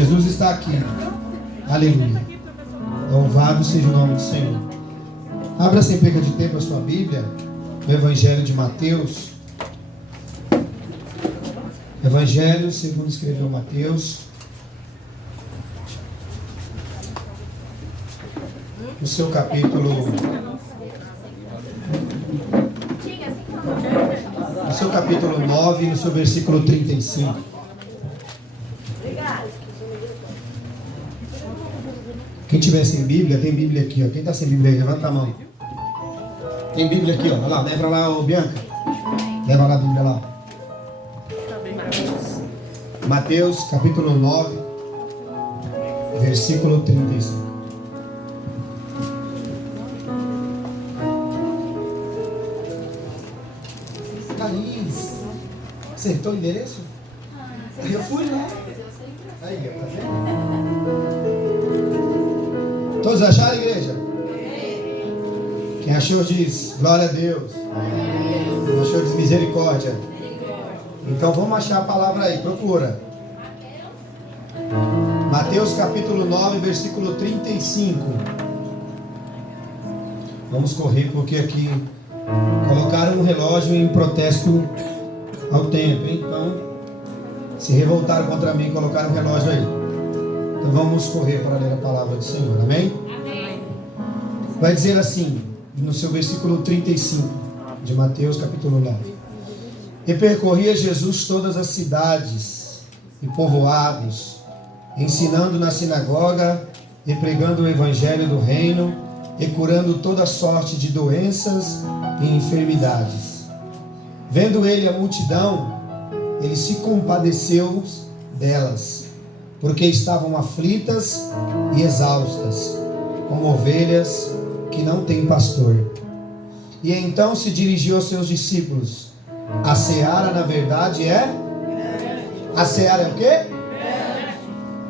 Jesus está aqui. Aleluia. Louvado seja o nome do Senhor. Abra sem perca de tempo a sua Bíblia, no Evangelho de Mateus. Evangelho segundo escreveu Mateus. No seu capítulo 9, no seu versículo 35. Quem tiver sem Bíblia, tem Bíblia aqui, ó. Quem está sem Bíblia aí, levanta a mão. Tem Bíblia aqui, ó. Olha lá, leva lá, ô Bianca. Leva lá a Bíblia lá. Mateus, capítulo 9, versículo 35. Thaís, acertou o endereço? Aí eu fui, né? Aí, tá vendo? Todos acharam, igreja? Quem achou diz glória a Deus. Quem achou diz misericórdia. Então vamos achar a palavra aí, procura. Mateus capítulo 9, versículo 35. Vamos correr porque aqui colocaram um relógio em protesto ao tempo, hein? Então se revoltaram contra mim e colocaram um relógio aí. Então vamos correr para ler a palavra do Senhor, amém? Amém. Vai dizer assim, no seu versículo 35 de Mateus capítulo 9. E percorria Jesus todas as cidades e povoados, ensinando na sinagoga e pregando o evangelho do reino e curando toda sorte de doenças e enfermidades. Vendo ele a multidão, ele se compadeceu delas, porque estavam aflitas e exaustas, como ovelhas que não têm pastor. E então se dirigiu aos seus discípulos. A seara, na verdade, é? A seara é o quê?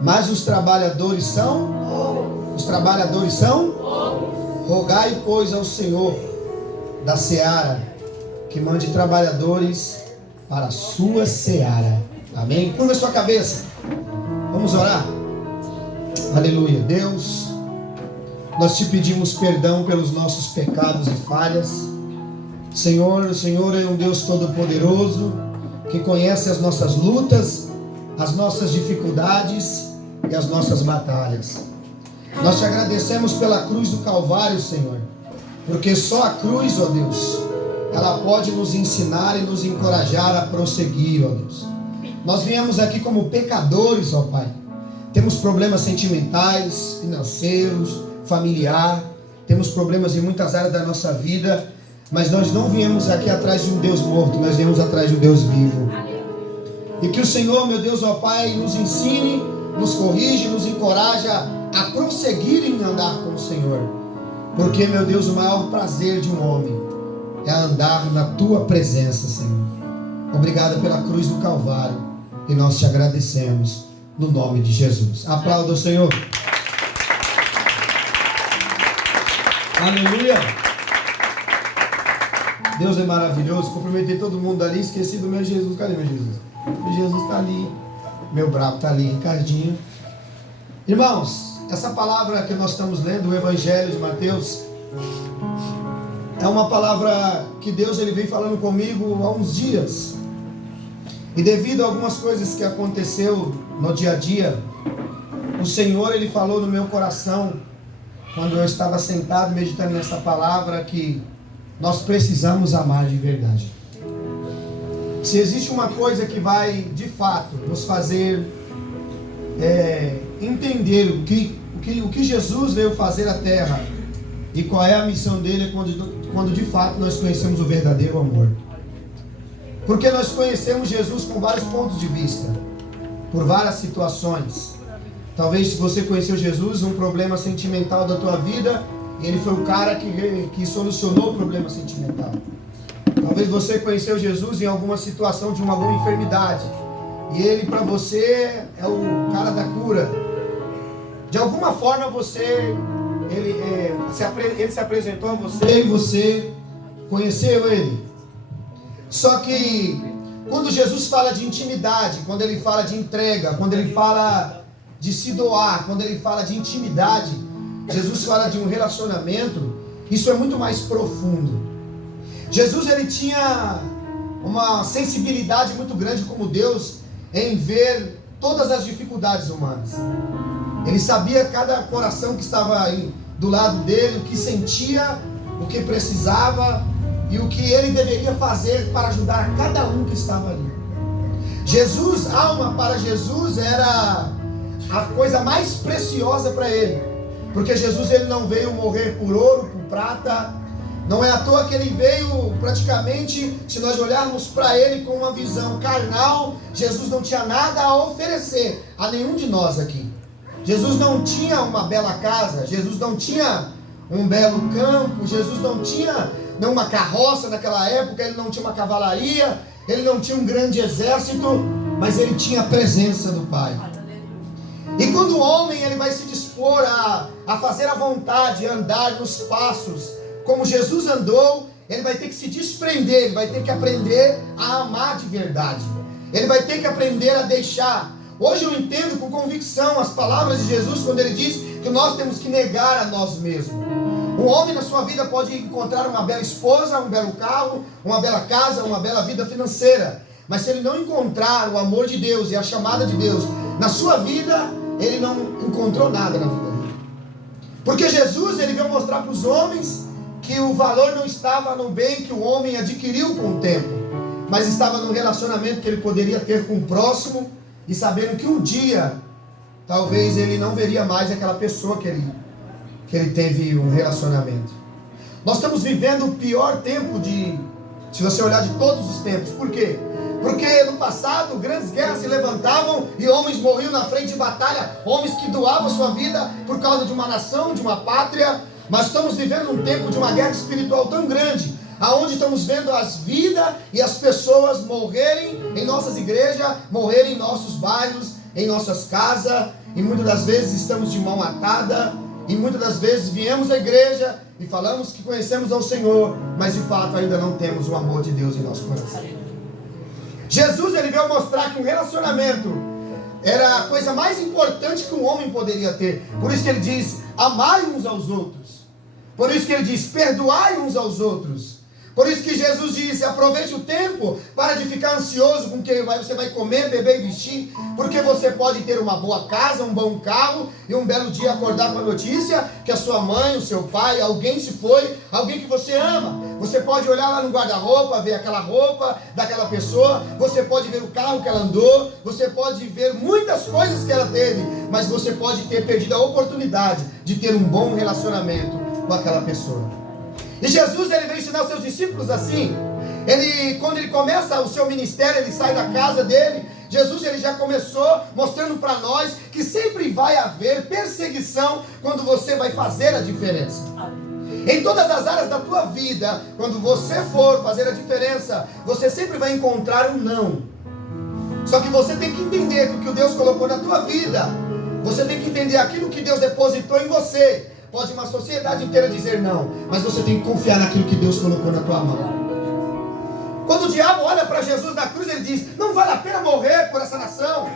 Mas os trabalhadores são? Os trabalhadores são? Rogai, pois, ao Senhor da seara que mande trabalhadores para a sua seara. Amém? Curva a sua cabeça. Vamos orar? Aleluia. Deus, nós te pedimos perdão pelos nossos pecados e falhas. Senhor, o Senhor é um Deus todo-poderoso, que conhece as nossas lutas, as nossas dificuldades e as nossas batalhas. Nós te agradecemos pela cruz do Calvário, Senhor, porque só a cruz, ó Deus, ela pode nos ensinar e nos encorajar a prosseguir, ó Deus. Nós viemos aqui como pecadores, ó Pai. Temos problemas sentimentais, financeiros, familiar. Temos problemas em muitas áreas da nossa vida. Mas nós não viemos aqui atrás de um Deus morto. Nós viemos atrás de um Deus vivo. E que o Senhor, meu Deus, ó Pai, nos ensine, nos corrige, nos encoraja a prosseguir em andar com o Senhor. Porque, meu Deus, o maior prazer de um homem é andar na Tua presença, Senhor. Obrigado pela cruz do Calvário. E nós te agradecemos no nome de Jesus. Aplauda o Senhor. Aleluia. Deus é maravilhoso. Cumprimentei todo mundo ali. Esqueci do meu Jesus. Cadê meu Jesus? Meu Jesus está ali. Meu bravo está ali. Ricardinho. Irmãos, essa palavra que nós estamos lendo, o Evangelho de Mateus, é uma palavra que Deus ele vem falando comigo há uns dias. E devido a algumas coisas que aconteceu no dia a dia, o Senhor ele falou no meu coração, quando eu estava sentado meditando nessa palavra, que nós precisamos amar de verdade. Se existe uma coisa que vai de fato nos fazer entender o que Jesus veio fazer à terra e qual é a missão dele, é quando de fato nós conhecemos o verdadeiro amor. Porque nós conhecemos Jesus com vários pontos de vista, por várias situações. Talvez se você conheceu Jesus num problema sentimental da tua vida, ele foi o cara que solucionou o problema sentimental. Talvez você conheceu Jesus em alguma situação de alguma enfermidade, e ele para você é o cara da cura. De alguma forma ele se apresentou a você e você conheceu ele. Só que quando Jesus fala de intimidade, quando ele fala de entrega, quando ele fala de se doar, quando ele fala de intimidade, Jesus fala de um relacionamento, isso é muito mais profundo. Jesus, ele tinha uma sensibilidade muito grande como Deus em ver todas as dificuldades humanas. Ele sabia cada coração que estava aí do lado dele, o que sentia, o que precisava e o que ele deveria fazer para ajudar cada um que estava ali. Jesus, alma para Jesus era a coisa mais preciosa para ele, porque Jesus, ele não veio morrer por ouro, por prata. Não é à toa que ele veio praticamente, se nós olharmos para ele com uma visão carnal, Jesus não tinha nada a oferecer a nenhum de nós aqui. Jesus não tinha uma bela casa, Jesus não tinha um belo campo, Jesus não tinha uma carroça naquela época, ele não tinha uma cavalaria, ele não tinha um grande exército, mas ele tinha a presença do Pai. E quando o homem ele vai se dispor a fazer a vontade, andar nos passos como Jesus andou, ele vai ter que se desprender, ele vai ter que aprender a amar de verdade. Ele vai ter que aprender a deixar. Hoje eu entendo com convicção as palavras de Jesus quando ele diz que nós temos que negar a nós mesmos. Um homem na sua vida pode encontrar uma bela esposa, um belo carro, uma bela casa, uma bela vida financeira. Mas se ele não encontrar o amor de Deus e a chamada de Deus na sua vida, ele não encontrou nada na vida dele. Porque Jesus, ele veio mostrar para os homens que o valor não estava no bem que o homem adquiriu com o tempo, mas estava no relacionamento que ele poderia ter com o próximo, e sabendo que um dia, talvez ele não veria mais aquela pessoa que ele teve um relacionamento. Nós estamos vivendo o pior tempo se você olhar de todos os tempos. Por quê? Porque no passado grandes guerras se levantavam e homens morriam na frente de batalha, homens que doavam sua vida por causa de uma nação, de uma pátria. Mas estamos vivendo um tempo de uma guerra espiritual tão grande, aonde estamos vendo as vidas e as pessoas morrerem em nossas igrejas, morrerem em nossos bairros, em nossas casas, e muitas das vezes estamos de mão atada, e muitas das vezes viemos à igreja e falamos que conhecemos ao Senhor, mas de fato ainda não temos o amor de Deus em nosso coração. Jesus, ele veio mostrar que um relacionamento era a coisa mais importante que um homem poderia ter. Por isso que ele diz, amai uns aos outros. Por isso que ele diz, perdoai uns aos outros. Por isso que Jesus disse, aproveite o tempo para de ficar ansioso com o que você vai comer, beber e vestir, porque você pode ter uma boa casa, um bom carro, e um belo dia acordar com a notícia que a sua mãe, o seu pai, alguém se foi, alguém que você ama. Você pode olhar lá no guarda-roupa, ver aquela roupa daquela pessoa, você pode ver o carro que ela andou, você pode ver muitas coisas que ela teve, mas você pode ter perdido a oportunidade de ter um bom relacionamento com aquela pessoa. E Jesus, ele veio ensinar os seus discípulos assim. Quando ele começa o seu ministério, ele sai da casa dele. Jesus, ele já começou mostrando para nós que sempre vai haver perseguição quando você vai fazer a diferença. Em todas as áreas da tua vida, quando você for fazer a diferença, você sempre vai encontrar um não. Só que você tem que entender que o que Deus colocou na tua vida, você tem que entender aquilo que Deus depositou em você. Pode uma sociedade inteira dizer não, mas você tem que confiar naquilo que Deus colocou na tua mão. Quando o diabo olha para Jesus na cruz, ele diz, não vale a pena morrer por essa nação.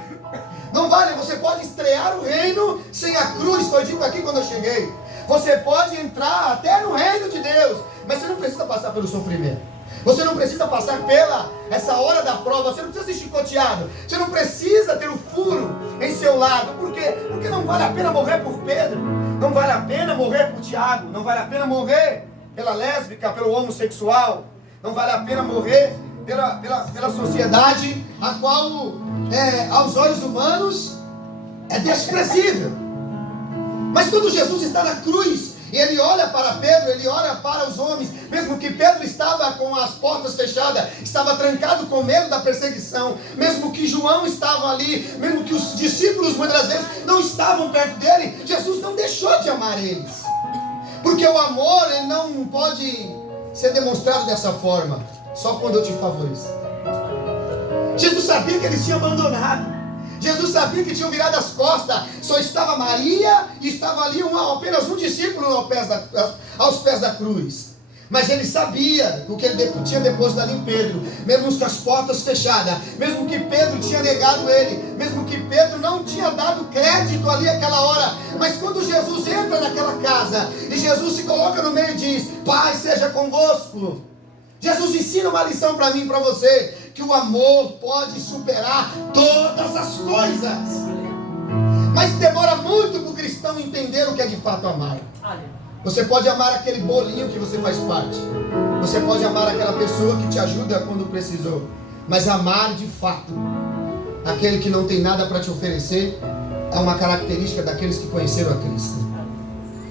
Não vale, você pode estrear o reino sem a cruz, foi dito aqui quando eu cheguei. Você pode entrar até no reino de Deus, mas você não precisa passar pelo sofrimento. Você não precisa passar essa hora da prova, você não precisa ser chicoteado, você não precisa ter o furo em seu lado. Por quê? Porque não vale a pena morrer por Pedro, não vale a pena morrer por Tiago, não vale a pena morrer pela lésbica, pelo homossexual, não vale a pena morrer pela sociedade, a qual, aos olhos humanos, é desprezível. Mas quando Jesus está na cruz, e ele olha para Pedro, ele olha para os homens, mesmo que Pedro estava com as portas fechadas, estava trancado com medo da perseguição, mesmo que João estava ali, mesmo que os discípulos muitas vezes não estavam perto dele, Jesus não deixou de amar eles. Porque o amor, ele não pode ser demonstrado dessa forma, só quando eu te favoreço. Jesus sabia que eles tinham abandonado. Jesus sabia que tinham virado as costas. Só estava Maria e estava ali apenas um discípulo aos pés da cruz. Mas ele sabia o que ele tinha depositado em Pedro, mesmo com as portas fechadas, mesmo que Pedro tinha negado ele, mesmo que Pedro não tinha dado crédito ali aquela hora. Mas quando Jesus entra naquela casa e Jesus se coloca no meio e diz: Pai seja convosco, Jesus ensina uma lição para mim e para você, que o amor pode superar todas as coisas. Mas demora muito para o cristão entender o que é de fato amar. Você pode amar aquele bolinho que você faz parte, você pode amar aquela pessoa que te ajuda quando precisou, mas amar de fato aquele que não tem nada para te oferecer é uma característica daqueles que conheceram a Cristo.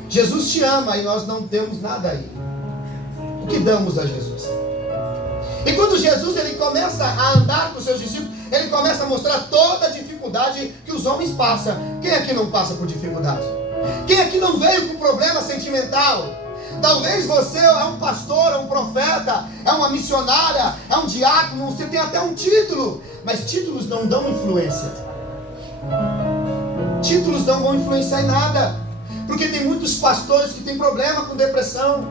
Jesus te ama e nós não temos nada aí. O que damos a Jesus? E quando Jesus ele começa a andar com os seus discípulos, ele começa a mostrar toda a dificuldade que os homens passam. Quem aqui não passa por dificuldade? Quem aqui não veio com problema sentimental? Talvez você é um pastor, é um profeta, é uma missionária, é um diácono, você tem até um título, mas títulos não dão influência. Títulos não vão influenciar em nada, porque tem muitos pastores que têm problema com depressão.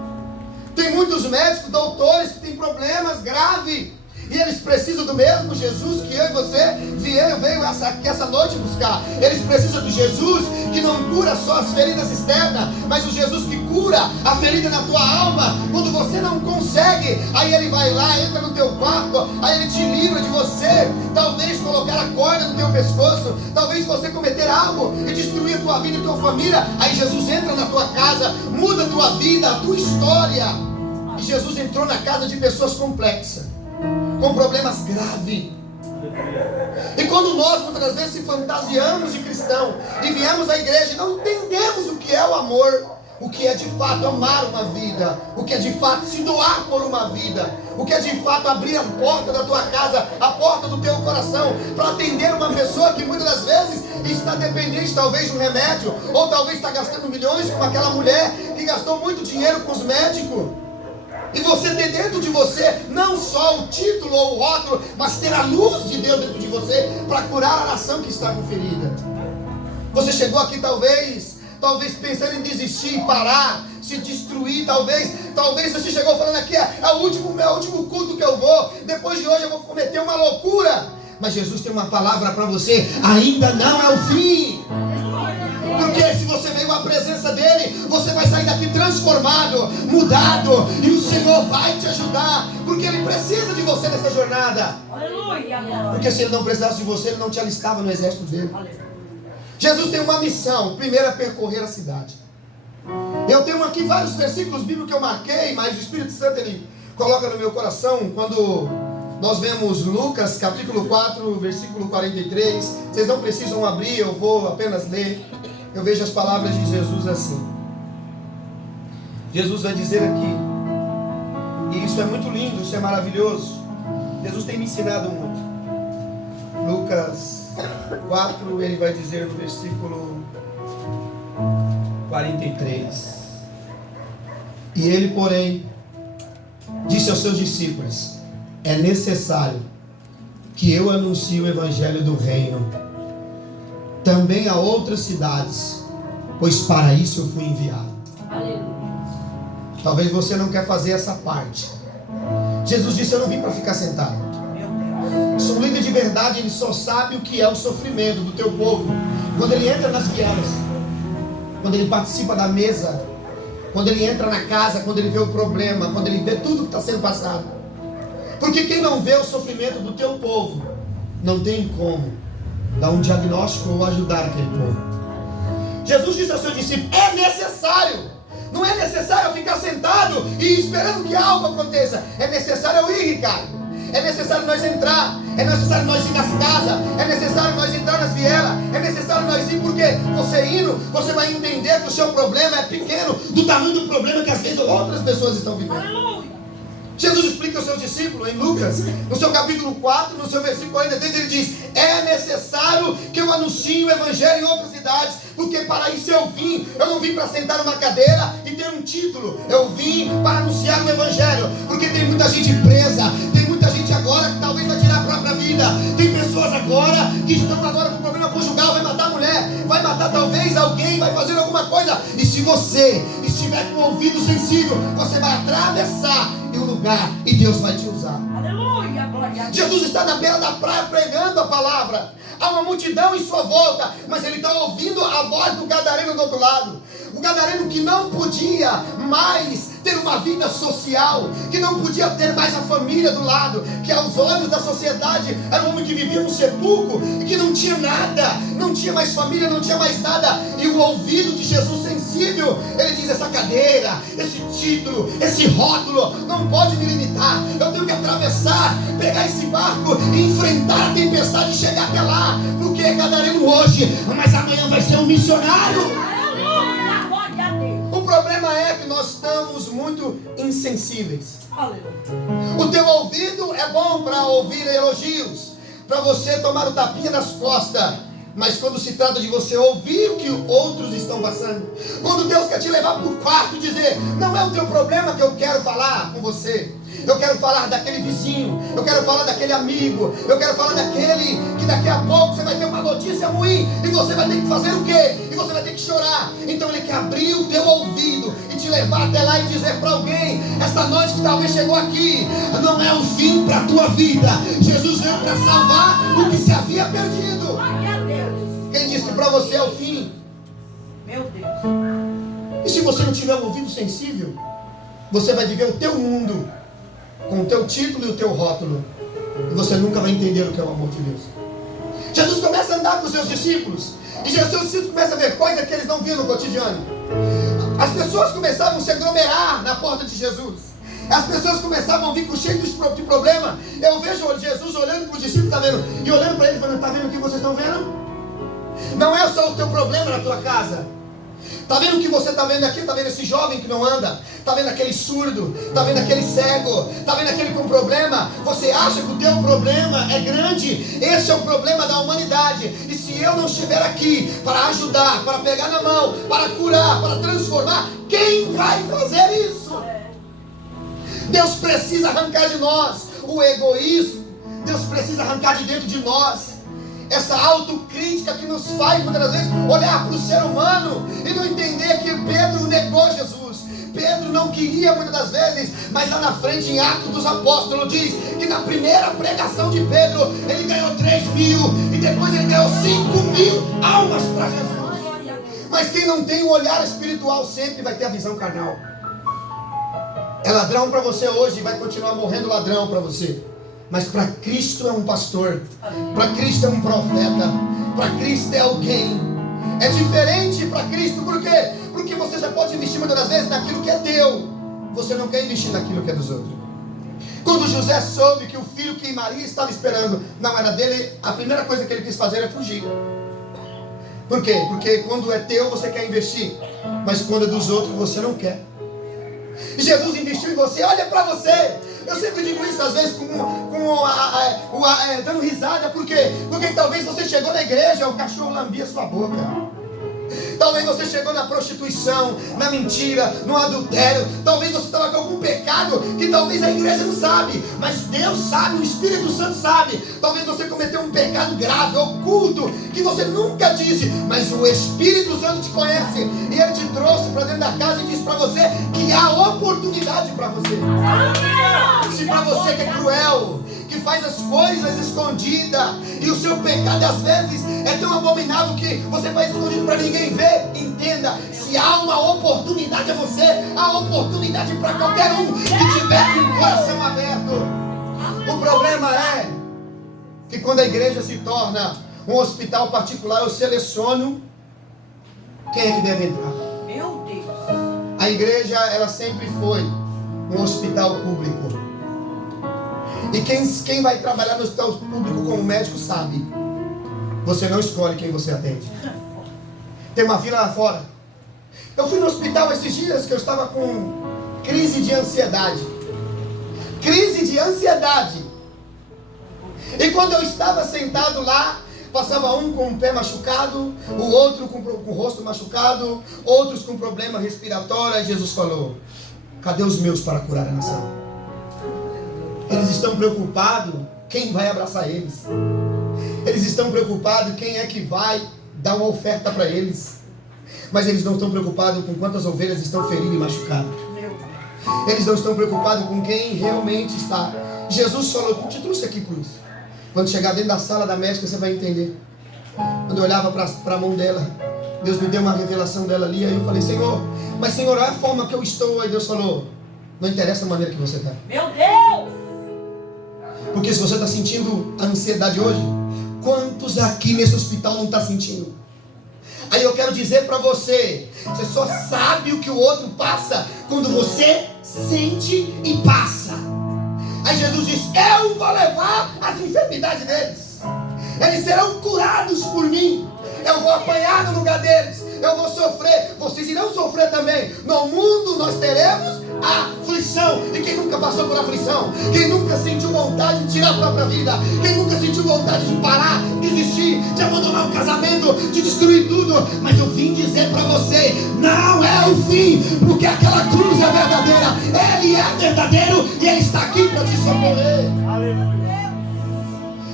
Tem muitos médicos, doutores que têm problemas graves. E eles precisam do mesmo Jesus que eu e você veio essa noite buscar. Eles precisam do Jesus que não cura só as feridas externas, mas o Jesus que cura a ferida na tua alma. Quando você não consegue, aí ele vai lá, entra no teu quarto, aí ele te livra de você. Talvez colocar a corda no teu pescoço, talvez você cometer algo e destruir a tua vida e tua família. Aí Jesus entra na tua casa, muda a tua vida, a tua história. E Jesus entrou na casa de pessoas complexas, com problemas graves. E quando nós muitas vezes se fantasiamos de cristão e viemos à igreja e não entendemos o que é o amor, o que é de fato amar uma vida, o que é de fato se doar por uma vida, o que é de fato abrir a porta da tua casa, a porta do teu coração, para atender uma pessoa que muitas das vezes está dependente talvez de um remédio, ou talvez está gastando milhões, como aquela mulher que gastou muito dinheiro com os médicos. E você ter dentro de você não só o título ou o rótulo, mas ter a luz de Deus dentro de você para curar a nação que está com ferida. Você chegou aqui talvez pensando em desistir, parar, se destruir, talvez você chegou falando aqui, é o último culto que eu vou, depois de hoje eu vou cometer uma loucura. Mas Jesus tem uma palavra para você: ainda não é o fim. Porque se você veio à presença dele, você vai sair daqui transformado, mudado, e o Senhor vai te ajudar, porque ele precisa de você nessa jornada. Porque se ele não precisasse de você, ele não te alistava no exército dele. Jesus tem uma missão: primeiro é percorrer a cidade. Eu tenho aqui vários versículos bíblicos que eu marquei, mas o Espírito Santo ele coloca no meu coração quando nós vemos Lucas capítulo 4, versículo 43. Vocês não precisam abrir, eu vou apenas ler. Eu vejo as palavras de Jesus assim. Jesus vai dizer aqui, e isso é muito lindo, isso é maravilhoso. Jesus tem me ensinado muito. Lucas 4, ele vai dizer no versículo 43. E ele, porém, disse aos seus discípulos: é necessário que eu anuncie o evangelho do reino também a outras cidades, pois para isso eu fui enviado. Aleluia. Talvez você não quer fazer essa parte. Jesus disse: eu não vim para ficar sentado. Um líder de verdade, ele só sabe o que é o sofrimento do teu povo quando ele entra nas vielas, quando ele participa da mesa, quando ele entra na casa, quando ele vê o problema, quando ele vê tudo que está sendo passado. Porque quem não vê o sofrimento do teu povo não tem como dar um diagnóstico ou ajudar aquele povo. Jesus disse aos seus discípulos: é necessário. Não é necessário eu ficar sentado e esperando que algo aconteça. É necessário eu ir, Ricardo. É necessário nós entrar. É necessário nós ir nas casas. É necessário nós entrar nas vielas. É necessário nós ir, porque você indo, você vai entender que o seu problema é pequeno do tamanho do problema que às vezes outras pessoas estão vivendo. Aleluia. Jesus explica aos seus discípulos em Lucas, no seu capítulo 4, no seu versículo 43, ele diz: é necessário que eu anuncie o evangelho em outras cidades, porque para isso eu vim. Eu não vim para sentar numa cadeira e ter um título, eu vim para anunciar o evangelho, porque tem muita gente presa, tem muita gente agora que talvez vai tirar a própria vida, tem pessoas agora que estão agora com problema conjugal, vai matar a mulher, vai matar talvez alguém, vai fazer alguma coisa, e se você estiver com o ouvido sensível, você vai atravessar o lugar e Deus vai te usar. Aleluia, glória Jesus está na beira da praia pregando a palavra. Há uma multidão em sua volta, mas ele está ouvindo a voz do gadareno do outro lado. O gadareno que não podia mais ter uma vida social, que não podia ter mais a família do lado, que aos olhos da sociedade era um homem que vivia no sepulcro e que não tinha nada, não tinha mais família, não tinha mais nada. E o ouvido de Jesus sensível, ele diz: essa cadeira, esse título, esse rótulo não pode me limitar. Eu tenho que atravessar, pegar esse barco e enfrentar a tempestade e chegar até lá, porque é gadareno hoje, mas amanhã vai ser um missionário. O problema é que nós estamos muito insensíveis. O teu ouvido é bom para ouvir elogios, para você tomar o tapinha nas costas, mas quando se trata de você ouvir o que outros estão passando, quando Deus quer te levar para o quarto e dizer: não é o teu problema que eu quero falar com você, eu quero falar daquele vizinho, eu quero falar daquele amigo, eu quero falar daquele que daqui a pouco você vai ter uma notícia ruim e você vai ter que fazer o quê? E você vai ter que chorar. Então ele quer abrir o teu ouvido e te levar até lá e dizer para alguém: esta noite que talvez chegou aqui, não é o fim para a tua vida. Jesus veio para salvar o que se havia perdido. Quem disse que para você é o fim? Meu Deus. E se você não tiver um ouvido sensível, você vai viver o teu mundo com o teu título e o teu rótulo, e você nunca vai entender o que é o amor de Deus. Jesus começa a andar com os seus discípulos, e seus discípulos começam a ver coisas que eles não viam no cotidiano. As pessoas começavam a se aglomerar na porta de Jesus. As pessoas começavam a vir com cheio de problema. Eu vejo Jesus olhando para os discípulos, tá vendo? E olhando para eles, falando: tá vendo o que vocês estão vendo? Não é só o teu problema na tua casa. Tá vendo o que você está vendo aqui? Tá vendo esse jovem que não anda? Tá vendo aquele surdo? Tá vendo aquele cego? Tá vendo aquele com problema? Você acha que o teu problema é grande? Esse é o problema da humanidade. E se eu não estiver aqui para ajudar, para pegar na mão, para curar, para transformar, quem vai fazer isso? Deus precisa arrancar de nós o egoísmo. Deus precisa arrancar de dentro de nós essa autocrítica que nos faz muitas vezes olhar para o ser humano e não entender que Pedro negou Jesus. Pedro não queria muitas das vezes, mas lá na frente em Atos dos Apóstolos diz que na primeira pregação de Pedro ele ganhou 3.000 e depois ele ganhou 5.000 almas para Jesus. Mas quem não tem o olhar espiritual sempre vai ter a visão carnal. É ladrão para você hoje e vai continuar morrendo ladrão para você. Mas para Cristo é um pastor, para Cristo é um profeta, para Cristo é alguém. É diferente para Cristo, por quê? Porque você já pode investir muitas das vezes naquilo que é teu, você não quer investir naquilo que é dos outros. Quando José soube que o filho que Maria estava esperando não era dele, a primeira coisa que ele quis fazer é fugir. Por quê? Porque quando é teu você quer investir, mas quando é dos outros você não quer. E Jesus investiu em você, olha para você. Eu sempre digo isso às vezes dando risada. Por quê? Porque talvez você chegou na igreja, o cachorro lambia sua boca. Talvez você chegou na prostituição, na mentira, no adultério. Talvez você estava com algum pecado que talvez a igreja não sabe, mas Deus sabe, o Espírito Santo sabe. Talvez você cometeu um pecado grave, oculto, que você nunca disse, mas o Espírito Santo te conhece e Ele te trouxe para dentro da casa e disse para você que há oportunidade para você. Se para você que é cruel, que faz as coisas escondidas, e o seu pecado às vezes é tão abominável que você faz escondido para ninguém ver, entenda, se há uma oportunidade a você, há oportunidade para qualquer um que tiver com o coração aberto. O problema é que quando a igreja se torna um hospital particular, eu seleciono quem é que deve entrar. Meu Deus. A igreja, ela sempre foi um hospital público. E quem vai trabalhar no hospital público como médico sabe. Você não escolhe quem você atende. Tem uma fila lá fora. Eu fui no hospital esses dias que eu estava com crise de ansiedade. Crise de ansiedade. E quando eu estava sentado lá, passava um com o pé machucado, o outro com o rosto machucado, outros com problema respiratório. E Jesus falou: cadê os meus para curar a nação? Eles estão preocupados quem vai abraçar eles. Eles estão preocupados quem é que vai dar uma oferta para eles. Mas eles não estão preocupados com quantas ovelhas estão feridas e machucadas. Eles não estão preocupados com quem realmente está Jesus falou, eu te trouxe aqui por isso. Quando chegar dentro da sala da médica, você vai entender. Quando eu olhava para a mão dela, Deus me deu uma revelação dela ali. Aí eu falei, Senhor, mas Senhor, olha a forma que eu estou. Aí Deus falou, não interessa a maneira que você está. Meu Deus! Porque se você está sentindo a ansiedade hoje, quantos aqui nesse hospital não está sentindo? Aí eu quero dizer para você, você só sabe o que o outro passa quando você sente e passa. Aí Jesus diz, eu vou levar as enfermidades deles. Eles serão curados por mim. Eu vou apanhar no lugar deles. Eu vou sofrer. Vocês irão sofrer também. No mundo nós teremos aflição. E quem nunca passou por aflição? Quem nunca sentiu vontade de tirar a própria vida? Quem nunca sentiu vontade de parar, desistir, de abandonar o casamento, de destruir tudo? Mas eu vim dizer para você, não é o fim, porque aquela cruz é verdadeira. Ele é verdadeiro e Ele está aqui para te socorrer. Aleluia.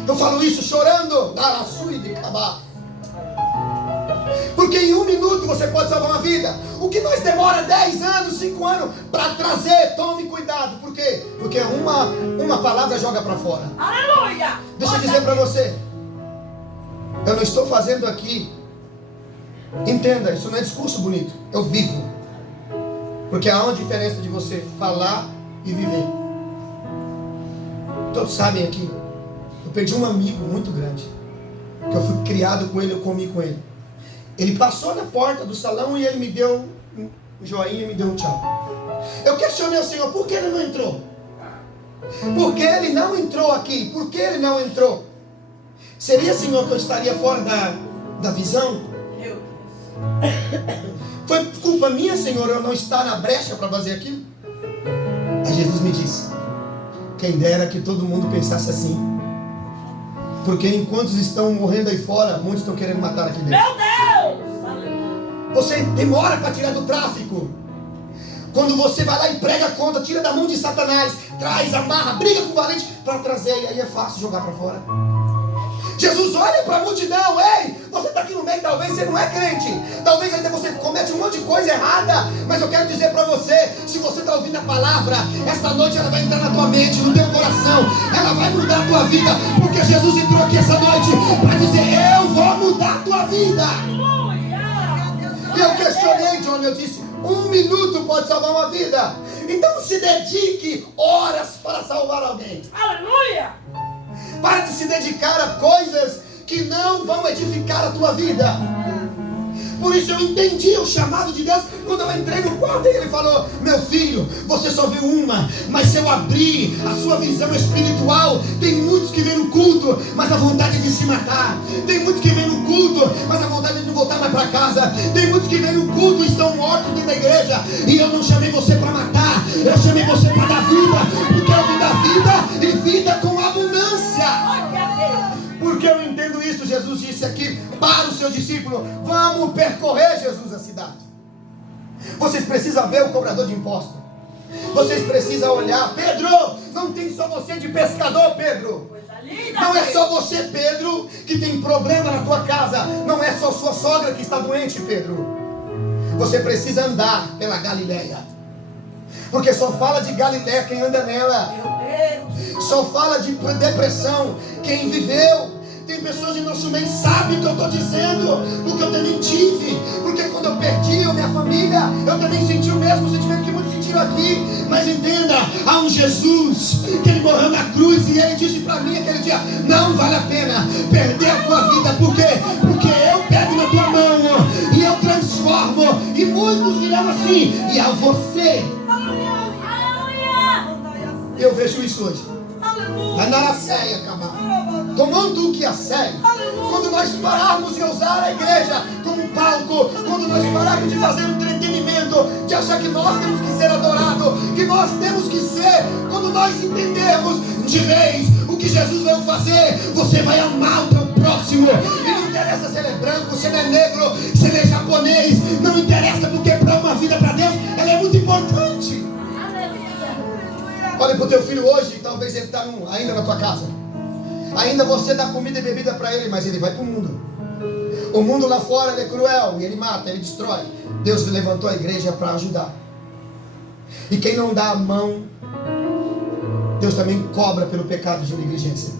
Eu falo isso chorando. Porque em 1 minuto você pode salvar uma vida. O que nós demora 10 anos, 5 anos para trazer, tome cuidado. Por quê? Porque uma palavra joga para fora. Aleluia! Deixa eu dizer para você, eu não estou fazendo aqui, entenda, isso não é discurso bonito, eu vivo. Porque há uma diferença de você falar e viver. Todos sabem aqui, eu perdi um amigo muito grande, que eu fui criado com ele, eu comi com ele. Ele passou na porta do salão e ele me deu um joinha e me deu um tchau. Eu questionei o Senhor, por que ele não entrou? Por que ele não entrou aqui? Por que ele não entrou? Seria, Senhor, que eu estaria fora da visão? Meu Foi culpa minha, Senhor, eu não estar na brecha para fazer aquilo? Aí Jesus me disse, quem dera que todo mundo pensasse assim. Porque enquanto estão morrendo aí fora, muitos estão querendo matar aqui dentro. Meu Deus! Aleluia! Você demora para tirar do tráfico. Quando você vai lá e prega a conta, tira da mão de Satanás, traz, amarra, briga com o valente para trazer, e aí é fácil jogar para fora. Jesus olha para a multidão, ei, você está aqui no meio, talvez você não é crente, talvez ainda você comete um monte de coisa errada, mas eu quero dizer para você, se você está ouvindo a palavra, esta noite ela vai entrar na tua mente, no teu coração, ela vai mudar a tua vida, porque Jesus entrou aqui essa noite para dizer, eu vou mudar a tua vida. E eu questionei, John, eu disse, 1 minuto pode salvar uma vida, então se dedique horas para salvar alguém. Aleluia! Para de se dedicar a coisas que não vão edificar a tua vida. Por isso eu entendi o chamado de Deus quando eu entrei no quarto e Ele falou, meu filho, você só viu uma, mas se eu abrir a sua visão espiritual, tem muitos que vêm no culto, mas a vontade de se matar. Tem muitos que vêm no culto, mas a vontade de não voltar mais para casa. Tem muitos que vêm no culto e estão mortos dentro da igreja. E eu não chamei você para matar, eu chamei você para dar vida, porque eu vim dar vida e vida com abundância. Porque eu entendo isso, Jesus disse aqui para o seu discípulo, vamos percorrer, Jesus, a cidade. Vocês precisam ver o cobrador de impostos. Vocês precisam olhar, Pedro, não tem só você de pescador, Pedro. Não é só você, Pedro, que tem problema na tua casa. Não é só sua sogra que está doente, Pedro. Você precisa andar pela Galileia. Porque só fala de Galileia quem anda nela. Só fala de depressão quem viveu. Tem pessoas em nosso meio que sabem o que eu estou dizendo, porque eu também tive. Porque quando eu perdi a minha família, eu também senti o mesmo sentimento que muitos sentiram aqui. Mas entenda, há um Jesus que Ele morreu na cruz e Ele disse para mim aquele dia, não vale a pena perder a tua vida. Por quê? Porque eu pego na tua mão e eu transformo. E muitos dirão assim, e a você. Eu vejo isso hoje. A Naracéia acabar. Tomando tu que a sério. Quando nós pararmos de usar a igreja como um palco, quando nós pararmos de fazer entretenimento, de achar que nós temos que ser adorados, que nós temos que ser, quando nós entendermos de vez o que Jesus veio fazer, você vai amar o teu próximo. E não interessa se ele é branco, se ele é negro, se ele é japonês, não interessa, porque para uma vida para Deus, ela é muito importante. Olha para o teu filho hoje, talvez ele está ainda na tua casa. Ainda você dá comida e bebida para ele, mas ele vai para o mundo. O mundo lá fora ele é cruel, e ele mata, ele destrói. Deus levantou a igreja para ajudar. E quem não dá a mão, Deus também cobra pelo pecado de negligência.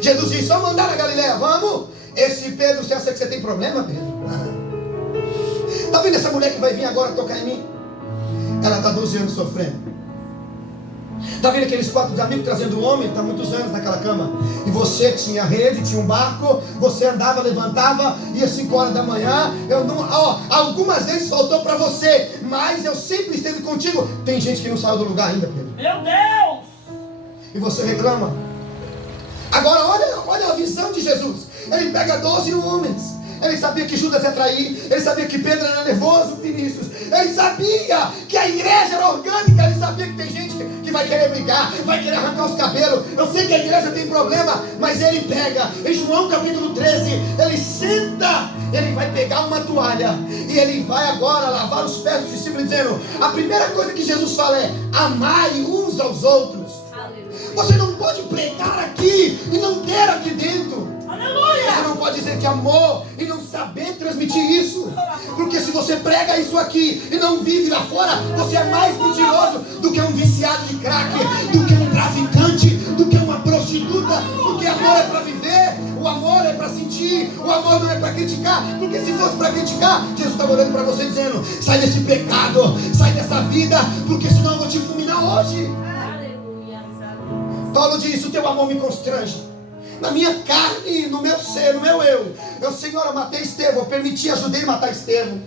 Jesus disse, só mandar na Galileia, vamos. Esse Pedro, você acha que você tem problema, Pedro? Está vendo essa mulher que vai vir agora tocar em mim? Ela está 12 anos sofrendo. Está vendo aqueles 4 amigos trazendo o homem? Está muitos anos naquela cama. E você tinha rede, tinha um barco. Você andava, levantava, ia 5 horas da manhã. Algumas vezes faltou para você, mas eu sempre esteve contigo. Tem gente que não saiu do lugar ainda, Pedro. Meu Deus! E você reclama. Agora olha a visão de Jesus. Ele pega 12 homens. Ele sabia que Judas ia trair. Ele sabia que Pedro era nervoso, Vinícius. Ele sabia que a igreja era orgânica. Ele sabia que tem gente que vai querer brigar, vai querer arrancar os cabelos. Eu sei que a igreja tem problema, mas ele pega. Em João capítulo 13, ele senta. Ele vai pegar uma toalha e ele vai agora lavar os pés dos discípulos, dizendo, a primeira coisa que Jesus fala é, amai uns aos outros. Você não pode pregar aqui e não ter aqui dentro. Aleluia! Você não pode dizer que amor e não saber transmitir isso. Porque se você prega isso aqui e não vive lá fora, você é mais mentiroso do que um viciado de crack, do que um traficante, do que uma prostituta. Porque amor é para viver, o amor é para sentir, o amor não é para criticar. Porque se fosse para criticar, Jesus estava olhando para você dizendo, sai desse pecado, sai dessa vida, porque senão eu vou te fulminar hoje. Paulo diz, o teu amor me constrange. Na minha carne, no meu ser, no meu eu. Senhor, eu matei Estevão, eu permiti, ajudei a matar Estevão.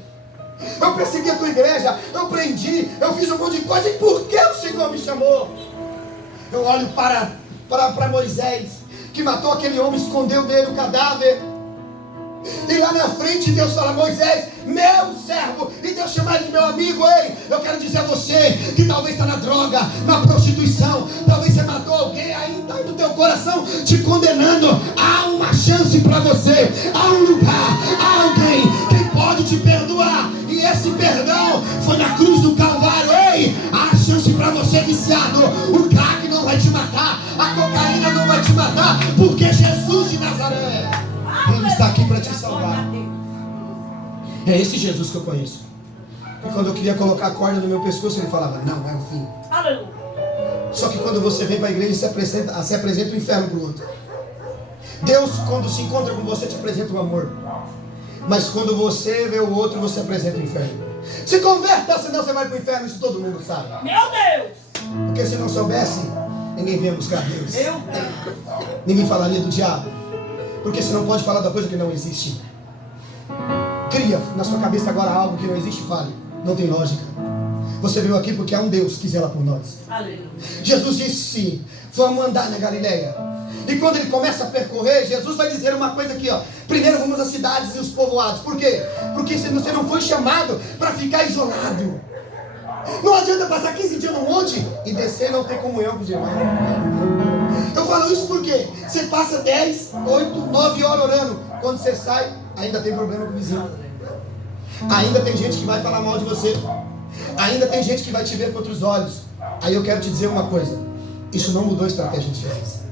Eu persegui a tua igreja, eu prendi, eu fiz um monte de coisa. E por que o Senhor me chamou? Eu olho para Moisés, que matou aquele homem, escondeu dele o cadáver. E lá na frente Deus fala, Moisés, meu servo. E Deus chama ele de meu amigo. Ei, eu quero dizer a você que talvez está na droga, na prostituição, talvez você matou alguém, aí está no teu coração te condenando. Há uma chance para você, há um lugar, há alguém que pode te perdoar. E esse perdão foi na cruz do Calvário. Ei, há chance para você, viciado. O crack não vai te matar, a cocaína não vai te matar, porque Jesus de Nazaré, Ele está aqui para te salvar. É esse Jesus que eu conheço. E quando eu queria colocar a corda no meu pescoço, ele falava, não, é o fim. Aleluia. Só que quando você vem para a igreja e se apresenta o inferno para o outro. Deus, quando se encontra com você, te apresenta o amor. Mas quando você vê o outro, você apresenta o inferno. Se converta, senão você vai para o inferno. Isso todo mundo sabe. Meu Deus. Porque se não soubesse, ninguém vinha buscar Deus. Meu Deus. Ninguém falaria do diabo. Porque você não pode falar da coisa que não existe. Cria na sua cabeça agora algo que não existe e fale. Não tem lógica. Você veio aqui porque há um Deus que zela por nós. Aleluia. Jesus disse, vamos andar na Galileia. E quando ele começa a percorrer, Jesus vai dizer uma coisa aqui, ó. Primeiro vamos às cidades e os povoados. Por quê? Porque você não foi chamado para ficar isolado. Não adianta passar 15 dias no monte e descer e não ter comunhão com os irmãos. Eu falo isso porque você passa 10, 8, 9 horas orando. Quando você sai, ainda tem problema com o vizinho. Ainda tem gente que vai falar mal de você. Ainda tem gente que vai te ver com outros olhos. Aí eu quero te dizer uma coisa. Isso não mudou a estratégia de Jesus.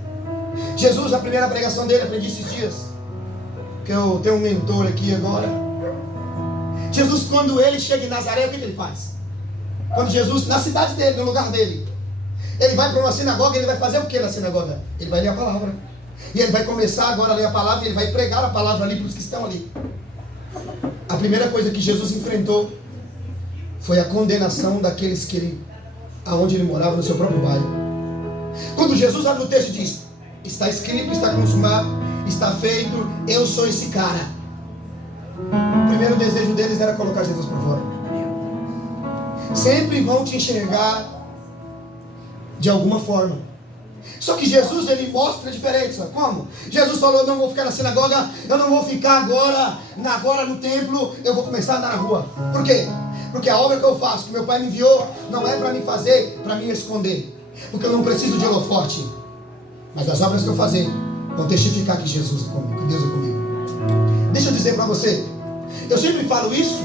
Jesus, na primeira pregação dele, aprendi esses dias. Que eu tenho um mentor aqui agora. Jesus, quando ele chega em Nazaré, o que ele faz? Quando Jesus, na cidade dele, no lugar dele, ele vai para uma sinagoga, ele vai fazer o que na sinagoga? Ele vai ler a palavra. E ele vai começar agora a ler a palavra, e ele vai pregar a palavra ali para os que estão ali. A primeira coisa que Jesus enfrentou foi a condenação daqueles que aonde ele morava, no seu próprio bairro. Quando Jesus abre o texto e diz, está escrito, está consumado, está feito, eu sou esse cara. O primeiro desejo deles era colocar Jesus por fora. Sempre vão te enxergar de alguma forma. Só que Jesus, ele mostra a diferença. Como? Jesus falou, eu não vou ficar na sinagoga, eu não vou ficar agora no templo, eu vou começar a andar na rua. Por quê? Porque a obra que eu faço, que meu pai me enviou, não é para me fazer, para me esconder. Porque eu não preciso de holofote. Mas as obras que eu fazer vão testificar que Jesus é comigo, que Deus é comigo. Deixa eu dizer para você, eu sempre falo isso,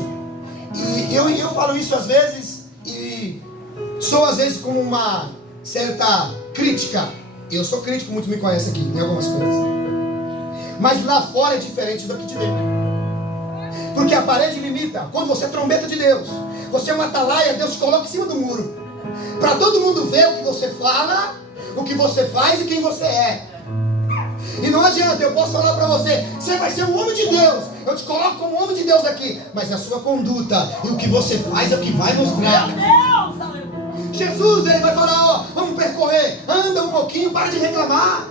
e eu falo isso às vezes, e sou às vezes com uma certa crítica. Eu sou crítico, muitos me conhecem aqui, em algumas coisas. Mas lá fora é diferente do aqui de dentro. Porque a parede limita. Quando você é trombeta de Deus, você é uma atalaia, Deus te coloca em cima do muro. Para todo mundo ver o que você fala o que você faz e quem você é. E não adianta, eu posso falar para você, você vai ser um homem de Deus, eu te coloco como homem de Deus aqui, mas a sua conduta e o que você faz é o que vai mostrar. Meu Deus, aleluia. Jesus, ele vai falar, ó, vamos percorrer, anda um pouquinho, para de reclamar.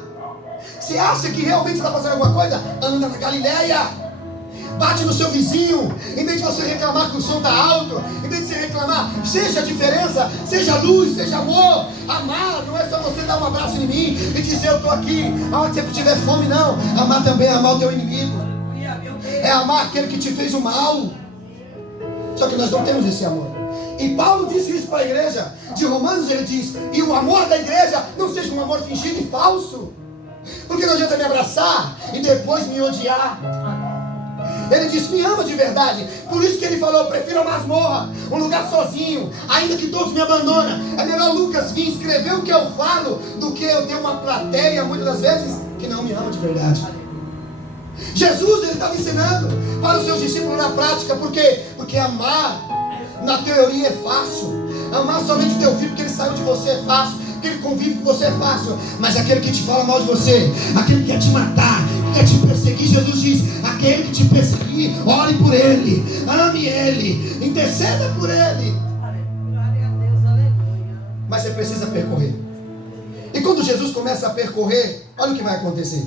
Você acha que realmente está fazendo alguma coisa? Anda na Galileia. Bate no seu vizinho, em vez de você reclamar que o som está alto, em vez de você reclamar, seja a diferença, seja luz, seja amor. Amar não é só você dar um abraço em mim e dizer eu estou aqui, aonde você tiver fome, não. Amar também é amar o teu inimigo, é amar aquele que te fez o mal. Só que nós não temos esse amor. E Paulo disse isso para a igreja de Romanos, ele diz, e o amor da igreja não seja um amor fingido e falso, porque não adianta me abraçar e depois me odiar. Ele disse, me ama de verdade. Por isso que ele falou, eu prefiro a masmorra, um lugar sozinho, ainda que todos me abandonam. É melhor Lucas vir escrever o que eu falo do que eu ter uma plateia, muitas das vezes, que não me ama de verdade. Jesus, ele estava ensinando para os seus discípulos na prática. Por quê? Porque amar na teoria é fácil. Amar somente o teu filho porque ele saiu de você é fácil, porque ele convive com você é fácil. Mas aquele que te fala mal de você, aquele que quer te matar, que quer te perseguir, Jesus diz, aquele que te perseguir, ore por ele, ame ele, interceda por ele. Glória a Deus, aleluia. Mas você precisa percorrer. E quando Jesus começa a percorrer, olha o que vai acontecer.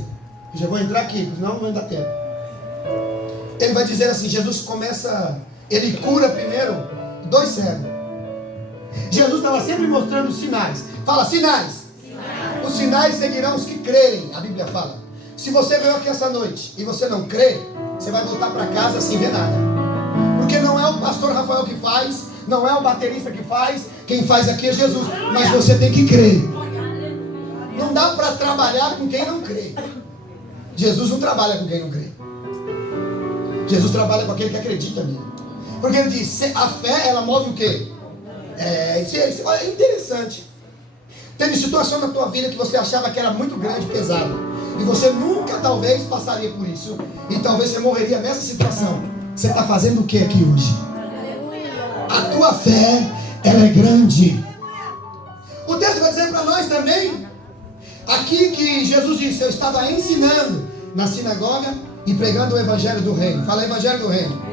Eu já vou entrar aqui, senão não vai dar tempo. Ele vai dizer assim, Jesus começa, ele cura primeiro 2 cegos. Jesus estava sempre mostrando sinais. Fala, sinais. Os sinais seguirão os que crerem, a Bíblia fala. Se você veio aqui essa noite e você não crê, você vai voltar para casa sem ver nada. Porque não é o pastor Rafael que faz, não é o baterista que faz, quem faz aqui é Jesus. Mas você tem que crer. Não dá para trabalhar com quem não crê. Jesus não trabalha com quem não crê. Jesus trabalha com aquele que acredita nele. Porque ele diz, a fé, ela move o quê? Isso é interessante. Teve situação na tua vida que você achava que era muito grande e pesado, e você nunca talvez passaria por isso, e talvez você morreria nessa situação. Você está fazendo o que aqui hoje? A tua fé, ela é grande. O texto vai dizer para nós também aqui que Jesus disse, eu estava ensinando na sinagoga e pregando o evangelho do reino. Fala, evangelho do reino.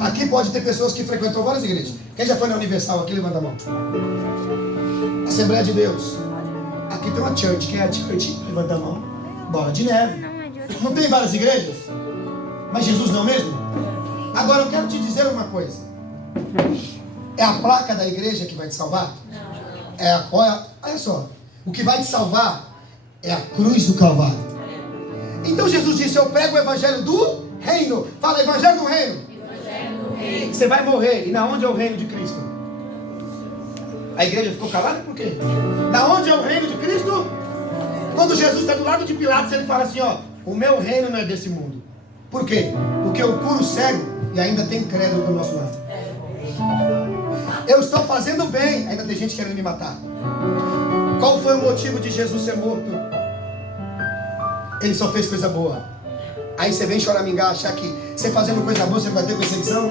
Aqui pode ter pessoas que frequentam várias igrejas. Quem já foi na Universal aqui, levanta a mão. Assembleia de Deus. Aqui tem uma church. Quem é a church? Levanta a mão. Bola de Neve. Não tem várias igrejas? Mas Jesus não mesmo? Agora eu quero te dizer uma coisa. É a placa da igreja que vai te salvar? Olha só. O que vai te salvar é a cruz do Calvário. Então Jesus disse, eu prego o evangelho do reino. Fala, evangelho do reino. Você vai morrer. E na onde é o reino de Cristo? A igreja ficou calada por quê? Na onde é o reino de Cristo? Quando Jesus está do lado de Pilatos, ele fala assim, ó, o meu reino não é desse mundo. Por quê? Porque eu curo cego e ainda tem crédulo do nosso lado. Eu estou fazendo bem, ainda tem gente querendo me matar. Qual foi o motivo de Jesus ser morto? Ele só fez coisa boa. Aí você vem choramingar, achar que você fazendo coisa boa, você vai ter perseguição.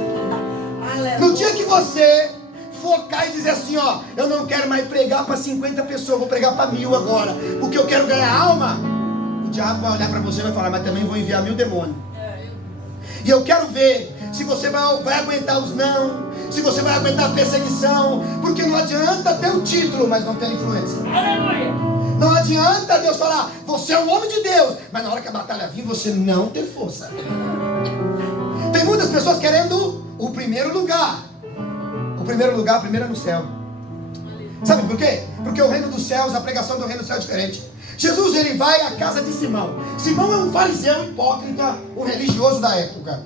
No dia que você focar e dizer assim, ó, eu não quero mais pregar para 50 pessoas, vou pregar para 1000 agora, porque eu quero ganhar alma, o diabo vai olhar para você e vai falar, mas também vou enviar 1000 demônios. E eu quero ver se você vai aguentar os não, se você vai aguentar a perseguição, porque não adianta ter o título, mas não ter influência. Aleluia. Não adianta Deus falar, você é um homem de Deus, mas na hora que a batalha vir, você não ter força. Tem muitas pessoas querendo o primeiro lugar. O primeiro lugar, primeiro é no céu. Sabe por quê? Porque o reino dos céus, a pregação do reino dos céus é diferente. Jesus, ele vai à casa de Simão. Simão é um fariseu hipócrita, um religioso da época.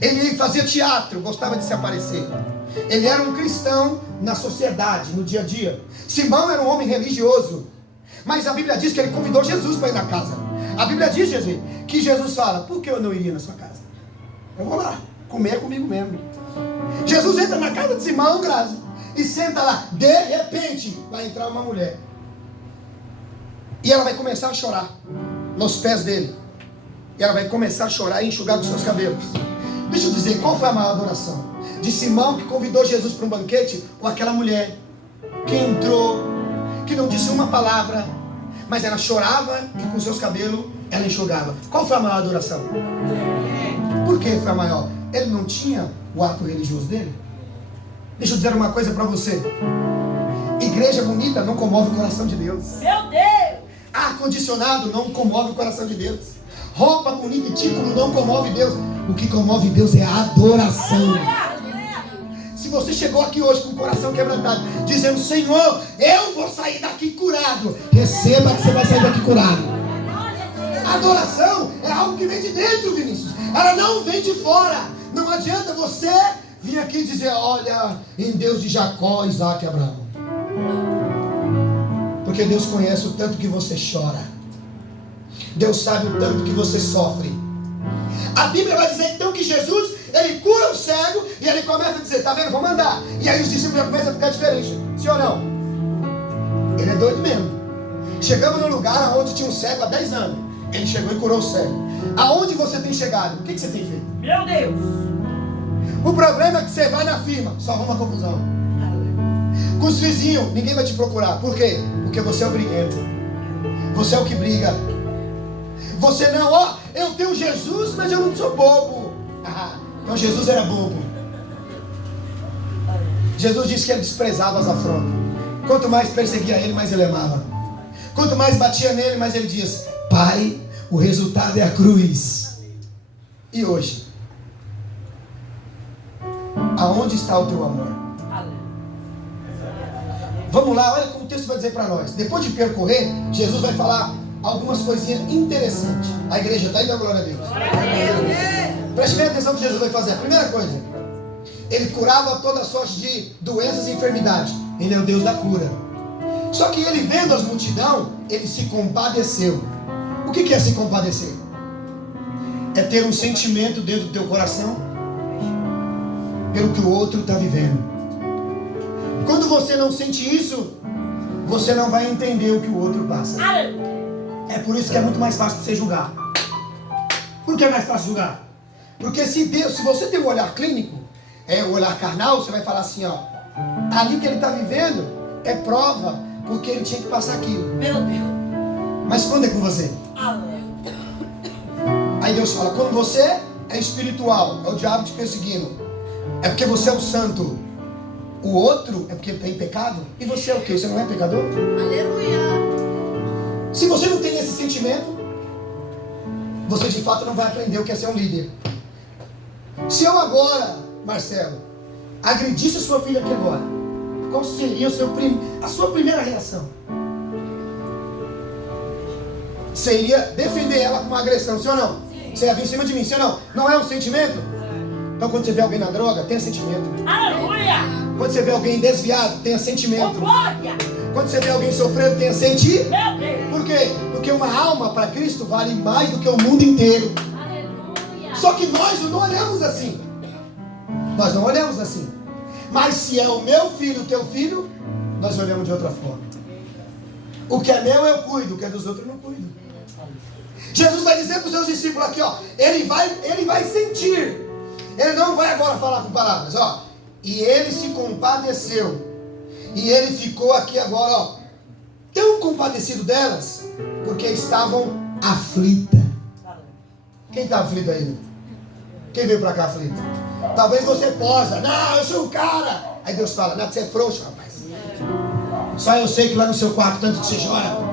Ele fazia teatro, gostava de se aparecer. Ele era um cristão na sociedade, no dia a dia. Simão era um homem religioso. Mas a Bíblia diz que ele convidou Jesus para ir na casa. A Bíblia diz, Jesus, que Jesus fala, por que eu não iria na sua casa? Eu vou lá, comer comigo mesmo. Jesus entra na casa de Simão, Grazi, e senta lá. De repente, vai entrar uma mulher. E ela vai começar a chorar nos pés dele. E ela vai começar a chorar e enxugar com seus cabelos. Deixa eu dizer, qual foi a maior adoração? De Simão, que convidou Jesus para um banquete, ou aquela mulher que entrou, que não disse uma palavra, mas ela chorava e com seus cabelos ela enxugava. Qual foi a maior adoração? Por que foi a maior? Ele não tinha o ato religioso dele? Deixa eu dizer uma coisa para você. Igreja bonita não comove o coração de Deus. Meu Deus! Ar-condicionado não comove o coração de Deus. Roupa bonita e título não comove Deus. O que comove Deus é a adoração. Se você chegou aqui hoje com o coração quebrantado, dizendo: Senhor, eu vou sair daqui curado, receba que você vai sair daqui curado. A adoração é algo que vem de dentro, Vinícius. Ela não vem de fora. Não adianta você vir aqui e dizer: olha, em Deus de Jacó, Isaac e Abraão. Porque Deus conhece o tanto que você chora. Deus sabe o tanto que você sofre. A Bíblia vai dizer então que Jesus, ele cura o cego e ele começa a dizer: tá vendo, vamos andar. E aí os discípulos começam a ficar diferentes. Sim ou não? Ele é doido mesmo. Chegamos num lugar onde tinha um cego há 10 anos. Ele chegou e curou o cego. Aonde você tem chegado? O que você tem feito? Meu Deus! O problema é que você vai na firma, só arruma confusão. Com os vizinhos, ninguém vai te procurar. Por quê? Porque você é o briguento. Você é o que briga. Você não, ó, eu tenho Jesus, mas eu não sou bobo. Então Jesus era bobo. Jesus disse que ele desprezava as afrontas. Quanto mais perseguia ele, mais ele amava. Quanto mais batia nele, mais ele diz: Pai, o resultado é a cruz. E hoje? Aonde está o teu amor? Vamos lá, olha como o texto vai dizer para nós. Depois de percorrer, Jesus vai falar algumas coisinhas interessantes. A igreja está indo, a glória a Deus. Preste bem atenção no que Jesus vai fazer. A primeira coisa, ele curava toda sorte de doenças e enfermidades. Ele é o Deus da cura. Só que ele, vendo as multidões, ele se compadeceu. O que é se compadecer? É ter um sentimento dentro do teu coração pelo que o outro está vivendo. Quando você não sente isso, você não vai entender o que o outro passa. É por isso que é muito mais fácil você julgar. Por que é mais fácil julgar? Porque se você tem um olhar clínico, o olhar carnal, você vai falar assim, ó, ali que ele está vivendo é prova, porque ele tinha que passar aquilo. Meu Deus! Mas quando é com você? Aí Deus fala: quando você é espiritual, é o diabo te perseguindo, é porque você é o santo. O outro é porque ele tem pecado. E você é o quê? Você não é pecador? Aleluia! Se você não tem esse sentimento, você de fato não vai aprender o que é ser um líder. Se eu agora, Marcelo, agredisse a sua filha aqui agora, qual seria a sua primeira reação? Você iria defender ela com uma agressão, sim ou não? Sim. Você ia vir em cima de mim, sim ou não? Não é um sentimento? Então quando você vê alguém na droga, tenha sentimento. Aleluia! Quando você vê alguém desviado, tenha sentimento. Glória! Quando você vê alguém sofrendo, tenha sentimento. Meu Deus! Por quê? Porque uma alma para Cristo vale mais do que o mundo inteiro. Aleluia! Só que nós não olhamos assim. Nós não olhamos assim. Mas se é o meu filho, o teu filho, nós olhamos de outra forma. O que é meu eu cuido, o que é dos outros eu não cuido. Jesus vai dizer para os seus discípulos aqui, ó, ele vai sentir. Ele não vai agora falar com palavras, ó. E ele se compadeceu. E ele ficou aqui agora, ó, tão compadecido delas, porque estavam aflitas. Quem está aflito aí? Quem veio para cá aflito? Talvez você possa. Não, eu sou o cara. Aí Deus fala: não, você é frouxo, rapaz. Só eu sei que lá no seu quarto tanto que você chora.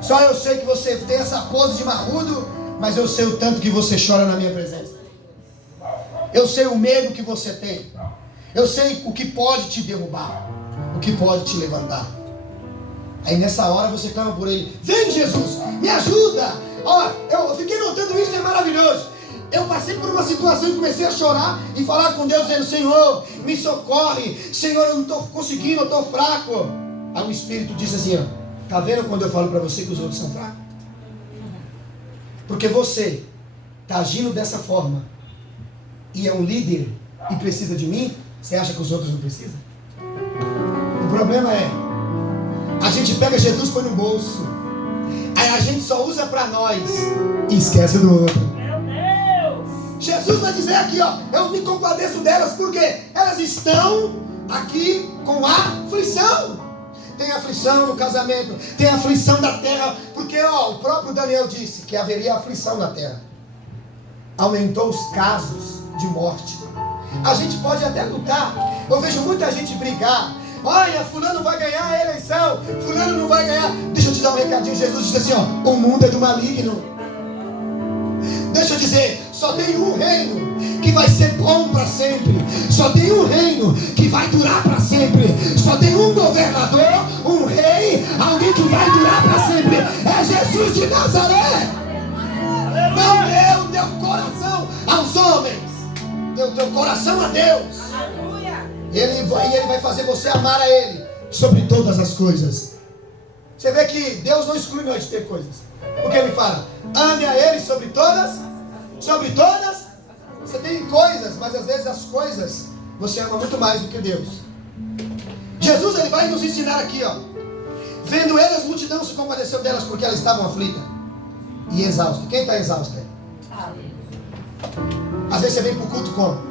Só eu sei que você tem essa pose de marrudo, mas eu sei o tanto que você chora na minha presença. Eu sei o medo que você tem. Eu sei o que pode te derrubar, o que pode te levantar. Aí nessa hora você clama por ele: vem Jesus, me ajuda. Ó, eu fiquei notando isso, é maravilhoso. Eu passei por uma situação e comecei a chorar e falar com Deus, dizendo: Senhor, me socorre. Senhor, eu não estou conseguindo, eu estou fraco. Aí o Espírito disse assim, ó, tá vendo quando eu falo para você que os outros são fracos? Porque você está agindo dessa forma e é um líder e precisa de mim. Você acha que os outros não precisam? O problema é, a gente pega Jesus e põe no bolso, aí a gente só usa para nós e esquece do outro. Meu Deus! Jesus vai dizer aqui, ó, eu me compadeço delas porque elas estão aqui com aflição. tem aflição no casamento, tem aflição da terra, porque o próprio Daniel disse que haveria aflição na terra. Aumentou os casos de morte. A gente pode até lutar. Eu vejo muita gente brigar. Olha, fulano vai ganhar a eleição, fulano não vai ganhar. Deixa eu te dar um recadinho. Jesus disse assim, o mundo é do maligno. Deixa eu dizer, só tem um reino que vai ser bom para sempre. Só tem um reino que vai durar para sempre. Só tem um governador, um rei, alguém que vai durar para sempre. É Jesus de Nazaré. Não deu teu coração aos homens, deu teu coração a Deus. E ele vai fazer você amar a Ele sobre todas as coisas. Você vê que Deus não exclui nós de ter coisas. Porque Ele fala, ame a Ele sobre todas. Sobre todas. Você tem coisas, mas às vezes as coisas você ama muito mais do que Deus. Jesus, Ele vai nos ensinar aqui, vendo Ele, as multidões se compadeceu delas porque elas estavam aflitas e exaustas. Quem está exausto? Às vezes você vem para o culto como?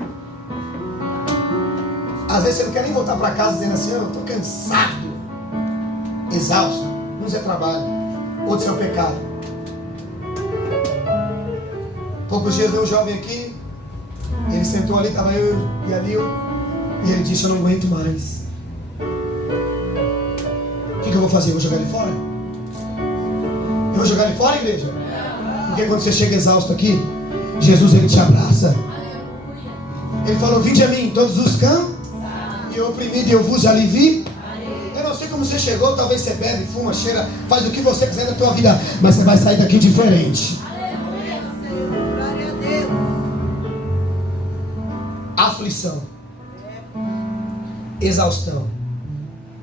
Às vezes você não quer nem voltar para casa dizendo assim, eu estou cansado, exausto. Uns é trabalho, outros é o pecado. Poucos dias veio um jovem aqui, ele sentou ali, estava eu e a Nil, e ele disse, eu não aguento mais. O que eu vou fazer? Eu vou jogar ele fora? Eu vou jogar ele fora, igreja? Porque quando você chega exausto aqui, Jesus, Ele te abraça. Ele falou, vinde a mim, todos os cantos, e oprimido, e eu vos alivio. Eu não sei como você chegou, talvez você bebe, fuma, cheira, faz o que você quiser da tua vida, mas você vai sair daqui diferente. Aflição, exaustão,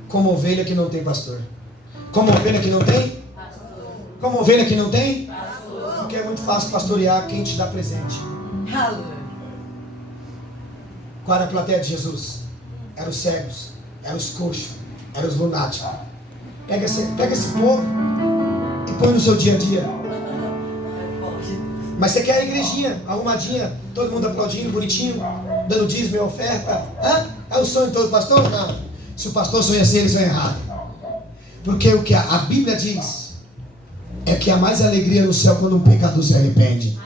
como ovelha que não tem pastor. Como ovelha que não tem? Como ovelha que não tem? Porque é muito fácil pastorear quem te dá presente. Qual era a plateia de Jesus? Eram os cegos, eram os coxos, eram os lunáticos. Pega esse povo e põe no seu dia a dia. Mas você quer a igrejinha arrumadinha, todo mundo aplaudindo, bonitinho, dando dízimo e oferta. É o sonho de todo pastor? Não. Se o pastor sonha assim, ele sonha errado. Porque o que a Bíblia diz é que há mais alegria no céu quando um pecador se arrepende.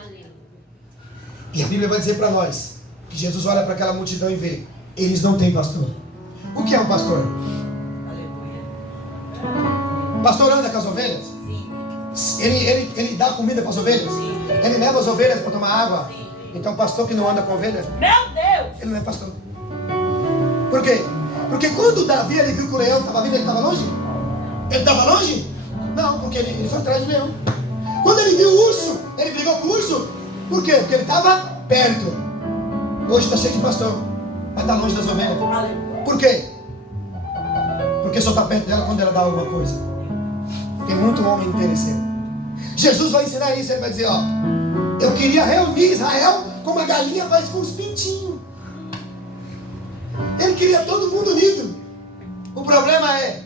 E a Bíblia vai dizer para nós que Jesus olha para aquela multidão e vê, eles não têm pastor. O que é um pastor? O pastor anda com as ovelhas? Sim. Ele dá comida para as ovelhas? Sim. Ele leva as ovelhas para tomar água? Sim. Então pastor que não anda com ovelhas, meu Deus, ele não é pastor. Por quê? Porque quando Davi ele viu que o leão estava vindo, ele estava longe? Ele estava longe? Não, porque ele foi atrás do leão. Quando ele viu o urso, ele brigou com o urso. Por quê? Porque ele estava perto. Hoje está cheio de pastor, mas está longe das ovelhas. Por quê? Porque só está perto dela quando ela dá alguma coisa. Tem muito homem interesseiro. Jesus vai ensinar isso, ele vai dizer, eu queria reunir Israel como a galinha faz com os pintinhos. Ele queria todo mundo unido. O problema é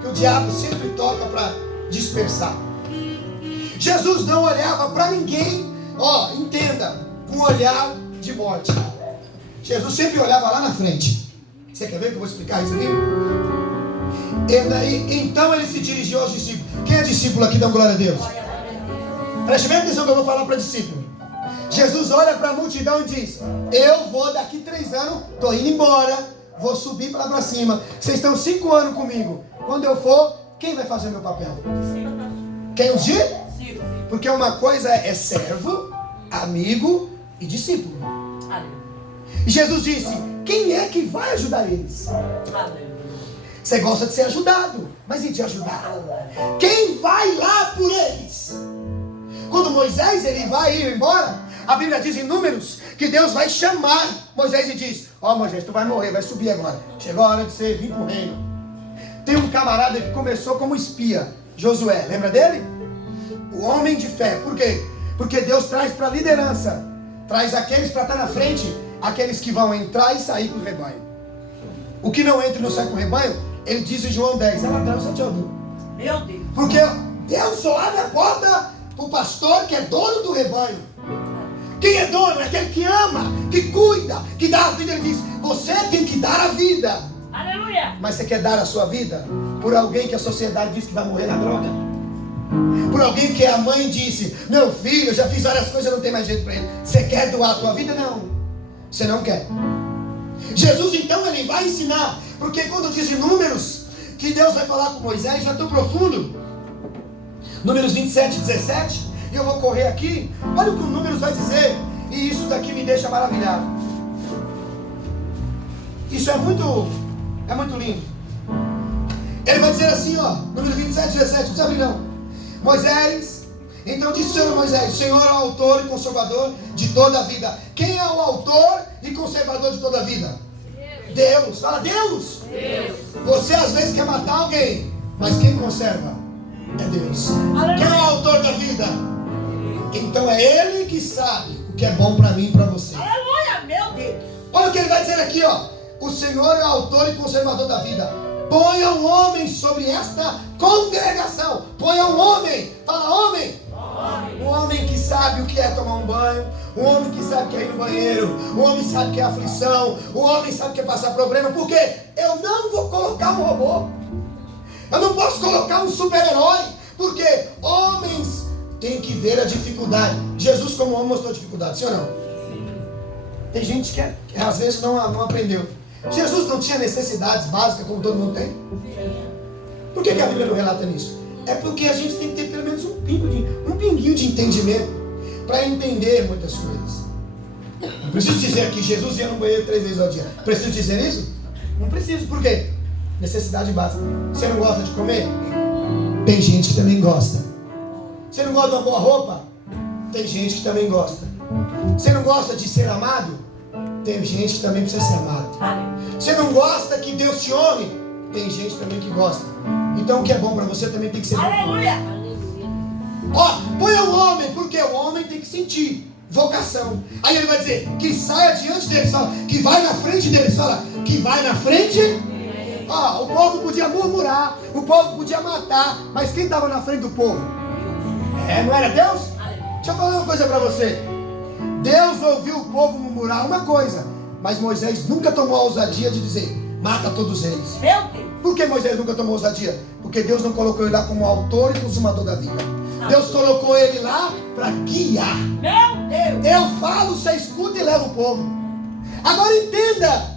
que o diabo sempre toca para dispersar. Jesus não olhava para ninguém, entenda, com um olhar de morte. Jesus sempre olhava lá na frente. Você quer ver que eu vou explicar isso aqui? Então ele se dirigiu aos discípulos. Quem é discípulo aqui? Dá glória a Deus. Preste bem atenção que eu vou falar para discípulo. Jesus olha para a multidão e diz, eu vou daqui 3 anos, estou indo embora, vou subir para cima. Vocês estão 5 anos comigo. Quando eu for, quem vai fazer o meu papel? Quem os diz? Porque uma coisa é servo, amigo e discípulo. E Jesus disse, quem é que vai ajudar eles? Você gosta de ser ajudado, mas e de ajudar? Quem vai lá por eles? Quando Moisés ele vai ir embora, a Bíblia diz em Números que Deus vai chamar Moisés e diz, Moisés, tu vai morrer, vai subir agora. Chegou a hora de você vir para o reino. Tem um camarada que começou como espia, Josué, lembra dele? O homem de fé. Por quê? Porque Deus traz para a liderança, traz aqueles para estar na frente, aqueles que vão entrar e sair com o rebanho. O que não entra e não sai com o rebanho, ele diz em João 10, é ladrão, você te ouviu? Meu Deus. Porque Deus só abre a porta para o pastor que é dono do rebanho. Quem é dono? É aquele que ama, que cuida, que dá a vida. Ele diz, você tem que dar a vida. Aleluia. Mas você quer dar a sua vida por alguém que a sociedade diz que vai morrer na droga? Por alguém que a mãe disse: meu filho, eu já fiz várias coisas, não tem mais jeito para ele. Você quer doar a tua vida? Não. Você não quer. Jesus então ele vai ensinar. Porque quando diz em Números que Deus vai falar com Moisés, já tão profundo. Números 27, 17. E eu vou correr aqui. Olha o que o Números vai dizer. E isso daqui me deixa maravilhado. Isso é muito lindo. Ele vai dizer assim, ó, número 27, 17, não precisa abrir não. Moisés, então disse o Senhor a Moisés: o Senhor é o autor e conservador de toda a vida. Quem é o autor e conservador de toda a vida? Deus. Fala, Deus. Você às vezes quer matar alguém, mas quem conserva é Deus. Quem é o autor da vida? Então é Ele que sabe o que é bom para mim e para você. Aleluia, meu Deus. Olha o que ele vai dizer aqui, ó. O Senhor é o autor e conservador da vida. Ponha um homem sobre esta congregação. Ponha um homem. Fala, homem. Um homem que sabe o que é tomar um banho. Um homem que sabe o que é ir no banheiro. Um homem que sabe o que é aflição. Um homem que sabe o que é passar problema. Porque eu não vou colocar um robô. Eu não posso colocar um super-herói. Porque homens têm que ver a dificuldade. Jesus como homem mostrou dificuldade, sim ou não? Tem gente que às vezes não aprendeu. Jesus não tinha necessidades básicas como todo mundo tem? Por que a Bíblia não relata nisso? É porque a gente tem que ter pelo menos um pinguinho de entendimento para entender muitas coisas. Não preciso dizer que Jesus ia no banheiro 3 vezes ao dia. Preciso dizer isso? Não preciso. Por quê? Necessidade básica. Você não gosta de comer? Tem gente que também gosta. Você não gosta de uma boa roupa? Tem gente que também gosta. Você não gosta de ser amado? Tem gente que também precisa ser amado. Você não gosta que Deus te honre? Tem gente também que gosta. Então o que é bom para você também tem que ser bom. Aleluia. Ó, põe o homem, porque o homem tem que sentir vocação. Aí ele vai dizer que saia diante deles, fala, que vai na frente deles, fala, que vai na frente. Ó, o povo podia murmurar, o povo podia matar, mas quem estava na frente do povo? Não era Deus? Deixa eu falar uma coisa para você. Deus ouviu o povo murmurar uma coisa, mas Moisés nunca tomou a ousadia de dizer: mata todos eles. Meu Deus. Por que Moisés nunca tomou ousadia? Porque Deus não colocou ele lá como autor e consumador da vida. Deus colocou ele lá para guiar. Meu Deus. Eu falo, você escuta e leva o povo. Agora entenda.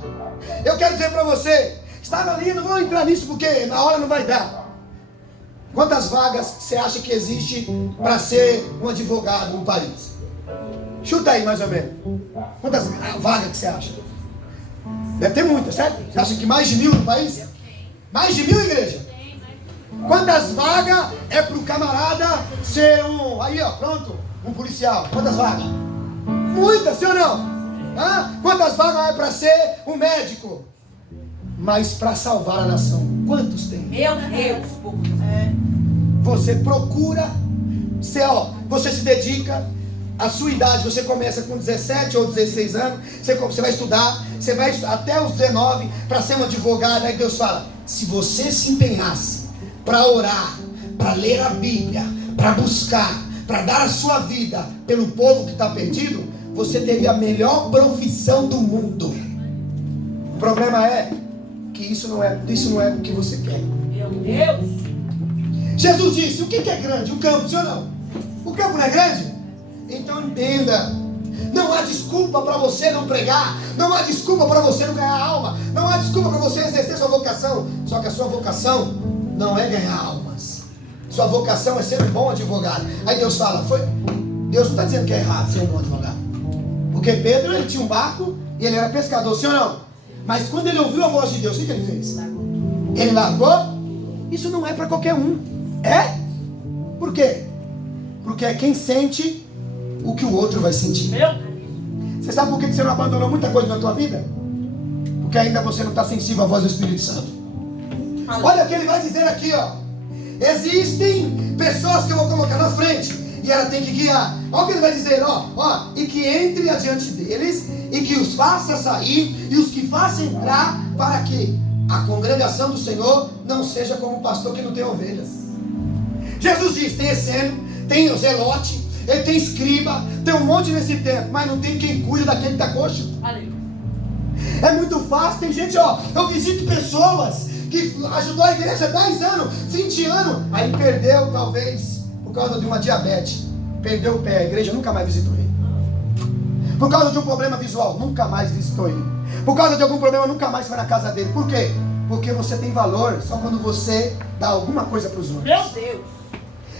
Eu quero dizer para você, estava ali, não vou entrar nisso porque na hora não vai dar. Quantas vagas você acha que existe para ser um advogado no país? Chuta aí mais ou menos. Quantas vagas que você acha? Deve ter muitas, certo? Você acha que mais de 1000 no país? Mais de 1000, igreja? Quantas vagas é para o camarada ser um... Aí, ó, pronto. Um policial. Quantas vagas? Muitas, sim ou não? Quantas vagas é para ser um médico? Mas para salvar a nação, quantos tem? Meu Deus. Você procura, você se dedica. A sua idade, você começa com 17 ou 16 anos, você vai estudar, você vai até os 19 para ser um advogado. Aí Deus fala: se você se empenhasse para orar, para ler a Bíblia, para buscar, para dar a sua vida pelo povo que está perdido, você teria a melhor profissão do mundo. O problema é que isso não é o que você quer. Meu Deus. Jesus disse: o que é grande? O campo, sim ou não? O campo não é grande? Então entenda, não há desculpa para você não pregar, não há desculpa para você não ganhar alma, não há desculpa para você exercer sua vocação. Só que a sua vocação não é ganhar almas, sua vocação é ser um bom advogado. Aí Deus fala, Deus não está dizendo que é errado ser um bom advogado, porque Pedro, ele tinha um barco e ele era pescador, sim ou não? Mas quando ele ouviu a voz de Deus, o que ele fez? Ele largou. Isso não é para qualquer um. Por quê? Porque é quem sente o que o outro vai sentir. Você sabe por que você não abandonou muita coisa na tua vida? Porque ainda você não está sensível à voz do Espírito Santo. Olha o que ele vai dizer aqui, ó. Existem pessoas que eu vou colocar na frente e ela tem que guiar. Olha o que ele vai dizer, ó. E que entre adiante deles e que os faça sair e os que faça entrar, para que a congregação do Senhor não seja como o pastor que não tem ovelhas. Jesus diz: tem essênio, tem o zelote, ele tem escriba, tem um monte nesse tempo, mas não tem quem cuida daquele que está coxo. É muito fácil, tem gente, eu visito pessoas que ajudou a igreja 10 anos, 20 anos, aí perdeu talvez por causa de uma diabetes, perdeu o pé, a igreja nunca mais visitou ele. Por causa de um problema visual, nunca mais visitou ele. Por causa de algum problema, nunca mais foi na casa dele. Por quê? Porque você tem valor só quando você dá alguma coisa para os outros. Meu Deus.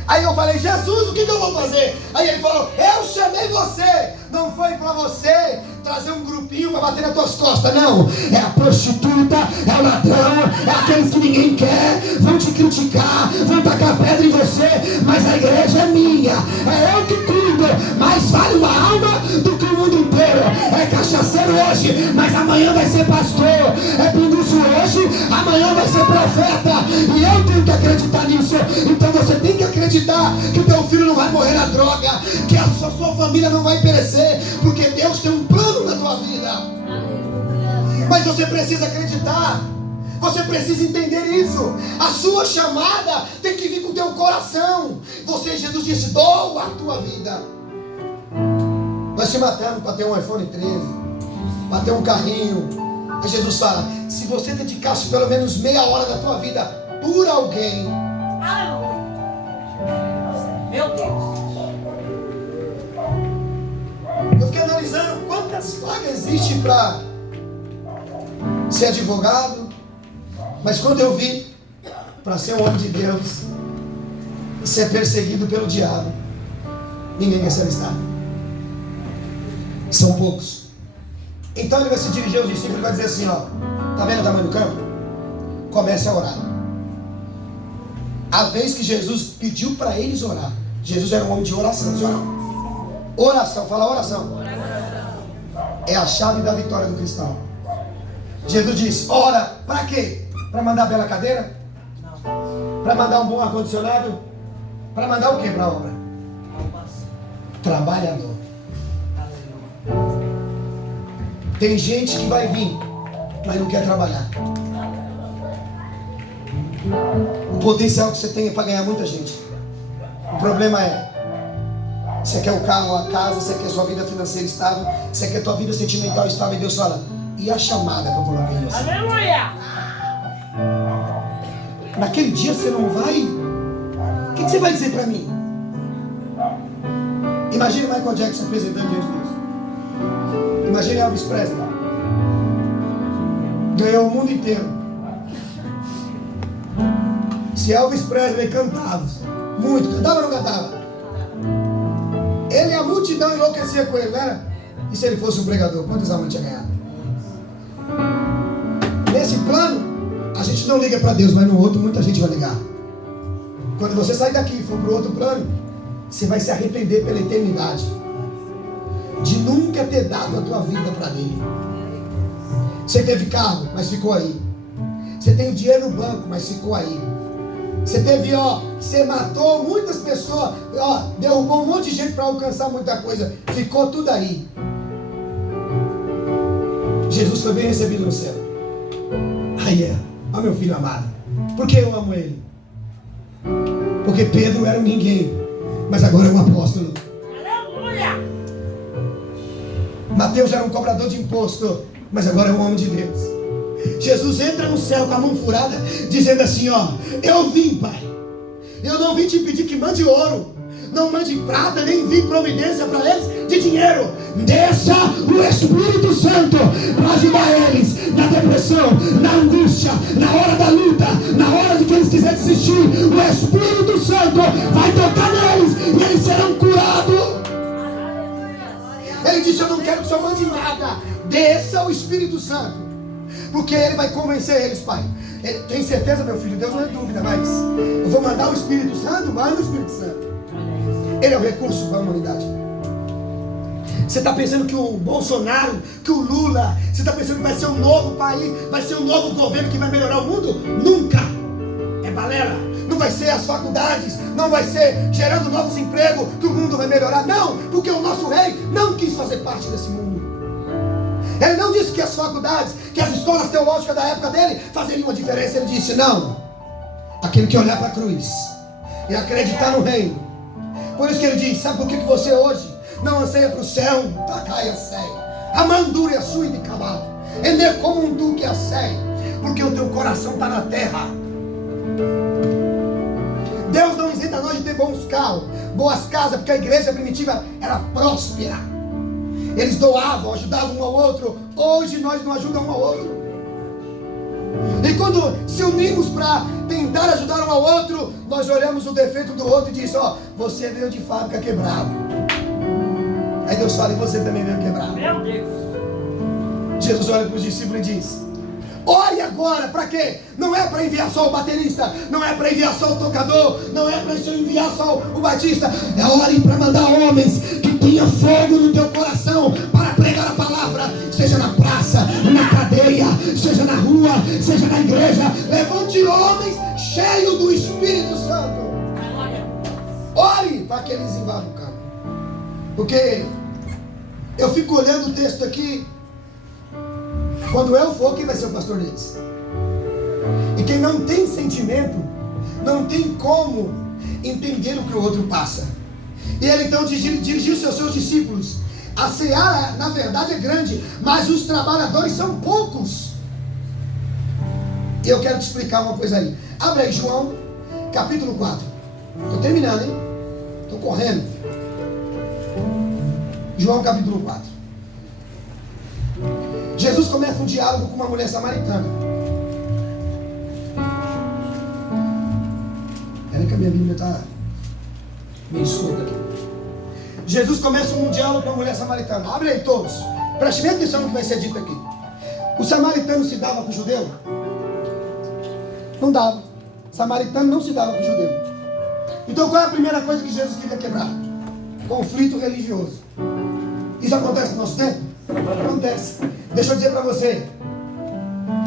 Aí eu falei, Jesus, o que eu vou fazer? Aí ele falou, eu chamei você. Não foi para você trazer um grupinho para bater nas tuas costas, não. É a prostituta, é o ladrão, é aqueles que ninguém quer. Vão te criticar, vão tacar pedra em você. Mas a igreja é minha, é eu que cuido. Mais vale uma alma do que o mundo inteiro. É cachaceiro hoje, mas amanhã vai ser pastor. É pinguço hoje, amanhã vai ser profeta. E eu tenho que acreditar nisso. Então você tem que acreditar que o teu filho não vai morrer na droga, que a sua família não vai perecer, porque Deus tem um plano na tua vida. Mas você precisa acreditar. Você precisa entender isso. A sua chamada tem que vir com o teu coração. Jesus disse, doa a tua vida. Nós se matamos para ter um iPhone 13, para ter um carrinho. Aí Jesus fala, se você dedicasse pelo menos meia hora da tua vida por alguém. Aleluia. Meu Deus. Eu fiquei analisando quantas vagas existem para ser advogado, mas quando eu vi para ser um homem de Deus e ser perseguido pelo diabo, ninguém quer ser listado. São poucos. Então ele vai se dirigir aos discípulos e vai dizer assim, ó, tá vendo o tamanho do campo? Comece a orar. A vez que Jesus pediu para eles orar, Jesus era um homem de oração, não? Oração, fala oração. É a chave da vitória do cristão. Jesus disse, ora, para quê? Para mandar bela cadeira? Para mandar um bom ar-condicionado? Para mandar o quê para a obra? Trabalhador. Tem gente que vai vir, mas não quer trabalhar. O potencial que você tem é para ganhar muita gente. O problema é, você quer o carro, a casa, você quer a sua vida financeira estável, você quer a tua vida sentimental estável, e Deus fala, e a chamada que eu coloquei em você? Aleluia. Naquele dia você não vai? O que você vai dizer para mim? Imagine Michael Jackson se apresentando diante de Deus. Imagine Elvis Presley. Ganhou o mundo inteiro. Se Elvis Presley cantava, muito, cantava ou não cantava? Ele e a multidão enlouquecia com ele, né? E se ele fosse um pregador, quantas almas tinha ganhado? Nesse plano, a gente não liga para Deus, mas no outro muita gente vai ligar. Quando você sair daqui e for para o outro plano, você vai se arrepender pela eternidade de nunca ter dado a tua vida para Ele. Você teve carro, mas ficou aí. Você tem dinheiro no banco, mas ficou aí. Você teve, você matou muitas pessoas, derrubou um monte de gente para alcançar muita coisa. Ficou tudo aí. Jesus foi bem recebido no céu. Aí ó meu filho amado. Por que eu amo ele? Porque Pedro era um ninguém, mas agora é um apóstolo. Aleluia. Mateus era um cobrador de imposto, mas agora é um homem de Deus. Jesus entra no céu com a mão furada, dizendo assim, eu vim, Pai. Eu não vim te pedir que mande ouro, não mande prata, nem vim providência para eles de dinheiro. Desça o Espírito Santo para ajudar eles na depressão, na angústia, na hora da luta, na hora de que eles quiserem desistir. O Espírito Santo vai tocar neles e eles serão curados. Ele disse, eu não quero que o Senhor mande nada. Desça o Espírito Santo, porque Ele vai convencer eles, Pai. Tem certeza, meu filho? Deus não é dúvida, mas eu vou mandar o Espírito Santo, manda o Espírito Santo. Ele é o recurso da humanidade. Você está pensando que o Bolsonaro, que o Lula, você está pensando que vai ser um novo país, vai ser um novo governo que vai melhorar o mundo? Nunca! É balela. Não vai ser as faculdades, não vai ser gerando novos empregos que o mundo vai melhorar. Não, porque o nosso rei não quis fazer parte desse mundo. Ele não disse que as faculdades, que as escolas teológicas da época dele fazeriam uma diferença. Ele disse, não, aquele que olhar para a cruz e acreditar no reino. Por isso que ele diz, sabe por que você hoje não anseia para o céu? Takai a sei. A mandura é sua de cavalo. Ender como um duque a sei. porque o teu coração está na terra. Deus não isenta nós de ter bons carros, boas casas, porque a igreja primitiva era próspera. Eles doavam, ajudavam um ao outro. Hoje nós não ajudamos um ao outro. E quando se unimos para tentar ajudar um ao outro, nós olhamos o defeito do outro e diz: ó, você veio de fábrica quebrado. Aí Deus fala: e você também veio quebrado. Meu Deus. Jesus olha para os discípulos e diz: ore agora, para quê? Não é para enviar só o baterista, não é para enviar só o tocador, não é para enviar só o batista. É ore para mandar homens que tenham fogo no teu coração para pregar a palavra, seja na praça, na cadeia, seja na rua, seja na igreja. Levante homens cheios do Espírito Santo. Ore para que eles invadam o campo. Porque eu fico olhando o texto aqui. Quando eu for, quem vai ser o pastor deles? E quem não tem sentimento, não tem como entender o que o outro passa. E ele então dirigiu-se aos seus discípulos: a seara, na verdade, é grande, mas os trabalhadores são poucos. E eu quero te explicar uma coisa aí. Abre aí João, capítulo 4. Estou terminando, hein? Estou correndo. João, capítulo 4. Jesus começa um diálogo com uma mulher samaritana. Peraí que a minha Bíblia está meio surda aqui. Jesus começa um diálogo com a mulher samaritana. Abre aí todos. Preste bem atenção no que vai ser dito aqui. O samaritano se dava com o judeu? Não dava. O samaritano não se dava com o judeu. Então qual é a primeira coisa que Jesus queria quebrar? Conflito religioso. Isso acontece no nosso tempo? Acontece. Deixa eu dizer para você,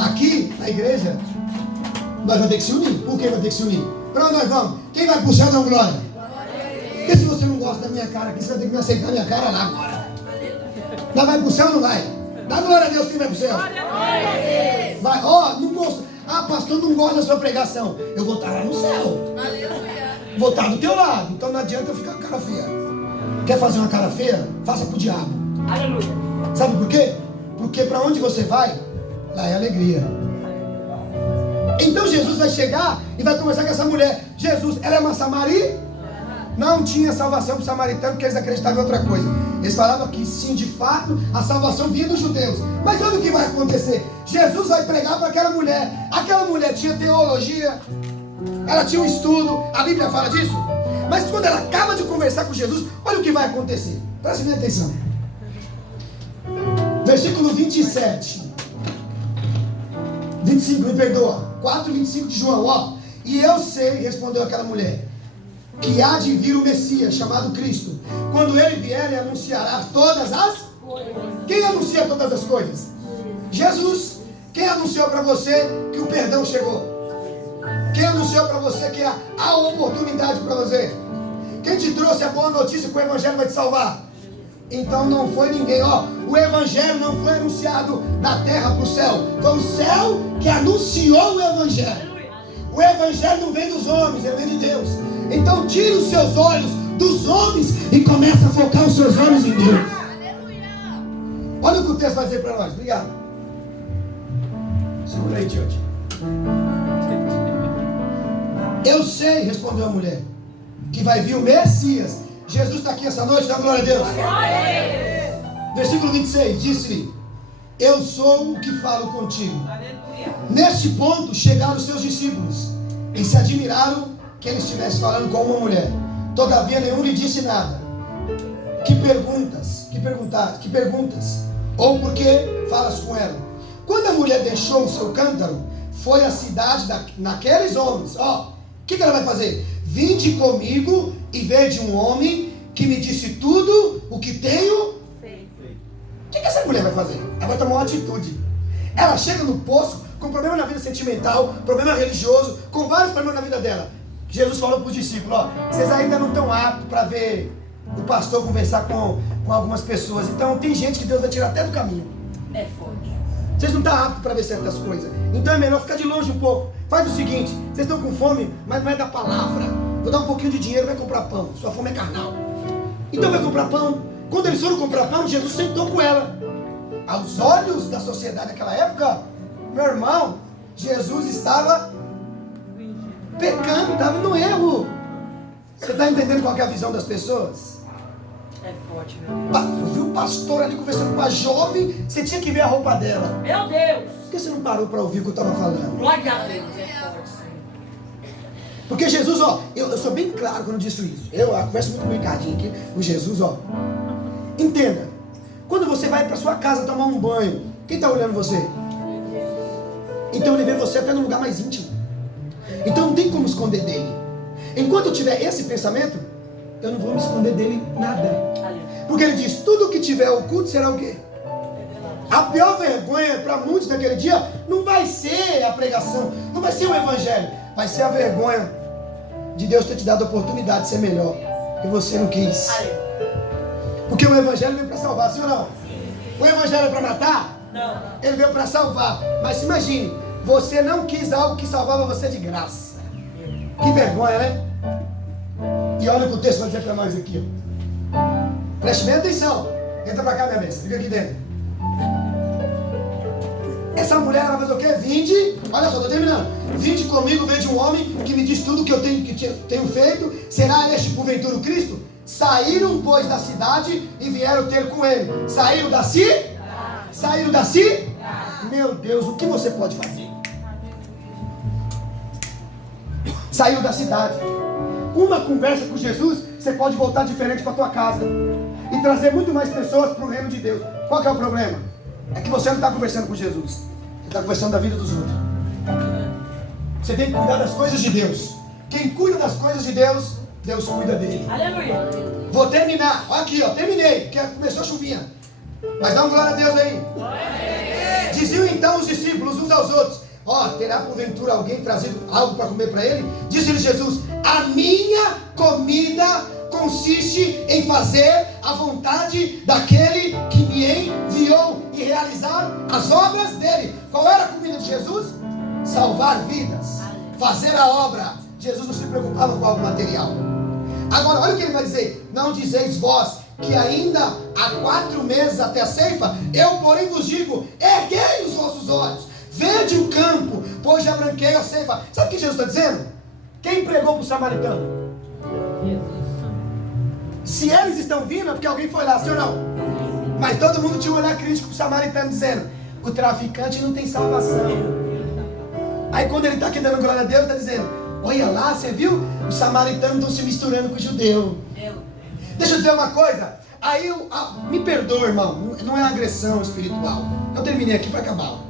aqui na igreja nós vamos ter que se unir. Por que vai ter que se unir? Para onde nós vamos? Quem vai para o céu dá glória? Porque se você não gosta da minha cara aqui, você vai ter que me aceitar a minha cara lá agora. Nós vai para o céu ou não vai? Dá glória a Deus, quem vai para o céu? Vai, ó, não gosta. Ah, pastor, não gosta da sua pregação. Eu vou estar lá no céu. Vou estar do teu lado. Então não adianta eu ficar com cara feia. Quer fazer uma cara feia? Faça pro diabo. Aleluia. Sabe por quê? Porque para onde você vai, lá é alegria. Então Jesus vai chegar e vai conversar com essa mulher. Jesus, ela é uma samaritana? Não tinha salvação para o samaritano, porque eles acreditavam em outra coisa. Eles falavam que sim, de fato, a salvação vinha dos judeus. Mas olha o que vai acontecer. Jesus vai pregar para aquela mulher. Aquela mulher tinha teologia, ela tinha um estudo, a Bíblia fala disso. Mas quando ela acaba de conversar com Jesus, olha o que vai acontecer. Preste bem atenção. Versículo 27. 25, me perdoa. 4:25 de João, ó. E eu sei, respondeu aquela mulher, que há de vir o Messias, chamado Cristo. Quando ele vier, ele anunciará todas as coisas. Quem anuncia todas as coisas? Jesus. Quem anunciou para você que o perdão chegou? Quem anunciou para você que há oportunidade para você? Quem te trouxe a boa notícia que o Evangelho vai te salvar? Então não foi ninguém, ó. O Evangelho não foi anunciado da terra para o céu. Foi o céu que anunciou o Evangelho. O Evangelho não vem dos homens, ele vem de Deus. Então tire os seus olhos dos homens e comece a focar os seus olhos em Deus. Olha o que o texto vai dizer para nós. Obrigado. Segura aí, tio. Eu sei, respondeu a mulher, que vai vir o Messias. Jesus está aqui essa noite, dá glória a Deus. Versículo 26, disse-lhe: eu sou o que falo contigo. Neste ponto chegaram os seus discípulos e se admiraram que ele estivesse falando com uma mulher. Todavia nenhum lhe disse nada. Que perguntas? Ou por que falas com ela? Quando a mulher deixou o seu cântaro, foi à cidade naqueles homens. Ó, o que ela vai fazer? Vinde comigo e vede um homem que me disse tudo o que tenho feito. O que essa mulher vai fazer? Ela vai tomar uma atitude. Ela chega no poço com problema na vida sentimental, problema religioso, com vários problemas na vida dela. Jesus falou para os discípulos: ó, vocês ainda não estão aptos para ver o pastor conversar com algumas pessoas. Então tem gente que Deus vai tirar até do caminho. É forte. Vocês não estão aptos para ver certas coisas. Então é melhor ficar de longe um pouco. Faz o seguinte: vocês estão com fome, mas não é da palavra. Vou dar um pouquinho de dinheiro, vai comprar pão. Sua fome é carnal. Então vai comprar pão. Quando eles foram comprar pão, Jesus sentou com ela. Aos olhos da sociedade daquela época, meu irmão, Jesus estava pecando, estava no erro. Você está entendendo qual que é a visão das pessoas? É forte, meu Deus. Eu vi o pastor ali conversando com a jovem, você tinha que ver a roupa dela. Meu Deus. Por que você não parou para ouvir o que eu estava falando? Glória a Deus, é forte, Senhor. Porque Jesus, ó, eu sou bem claro quando disse isso. Eu converso muito com o Ricardinho aqui, o Jesus, ó. Entenda, quando você vai para sua casa tomar um banho, quem está olhando você? Então ele vê você até no lugar mais íntimo. Então não tem como esconder dele. Enquanto eu tiver esse pensamento, eu não vou me esconder dele nada. Porque ele diz, tudo que tiver oculto será o quê? A pior vergonha para muitos naquele dia não vai ser a pregação, não vai ser o evangelho, vai ser a vergonha de Deus ter te dado a oportunidade de ser melhor, que você não quis. Porque o evangelho veio para salvar, sim ou não? O evangelho é para matar? Não. Ele veio para salvar. Mas imagine, você não quis algo que salvava você de graça. Que vergonha, né? E olha o que o texto vai dizer para nós aqui. Preste bem atenção. Entra para cá, minha bênção. Fica aqui dentro. Essa mulher, ela faz o quê? Vinde. Olha só, estou terminando. Vinde comigo, veja um homem que me diz tudo que eu tenho feito. Será este porventura o Cristo? Saíram, pois, da cidade e vieram ter com ele. Saíram da cidade? Saíram da cidade? Meu Deus, o que você pode fazer? Saiu da cidade. Uma conversa com Jesus, você pode voltar diferente para a tua casa e trazer muito mais pessoas para o reino de Deus. Qual que é o problema? É que você não está conversando com Jesus, você está conversando da vida dos outros. Você tem que cuidar das coisas de Deus. Quem cuida das coisas de Deus, Deus cuida dele. Aleluia. Vou terminar. Olha aqui, ó, terminei, porque começou a chuvinha. Mas dá uma glória a Deus aí. Diziam então os discípulos uns aos outros: ó, terá porventura alguém trazido algo para comer para ele? Disse-lhe Jesus: a minha comida consiste em fazer a vontade daquele que me enviou e realizar as obras dele. Qual era a comida de Jesus? Salvar vidas, fazer a obra. Jesus não se preocupava com algo material. Agora olha o que ele vai dizer: não dizeis vós que ainda há 4 meses até a ceifa? Eu porém vos digo, erguei os vossos olhos, vede o campo, pois já branqueia a ceifa. Sabe o que Jesus está dizendo? Quem pregou para o samaritano? Se eles estão vindo é porque alguém foi lá, sim ou não? Mas todo mundo tinha um olhar crítico para o samaritano, dizendo: o traficante não tem salvação. Aí quando ele está aqui dando glória a Deus, está dizendo: olha lá, você viu? Os samaritanos estão se misturando com o judeu. Deixa eu dizer uma coisa. Aí me perdoa, irmão, não é agressão espiritual. Eu terminei aqui para acabar.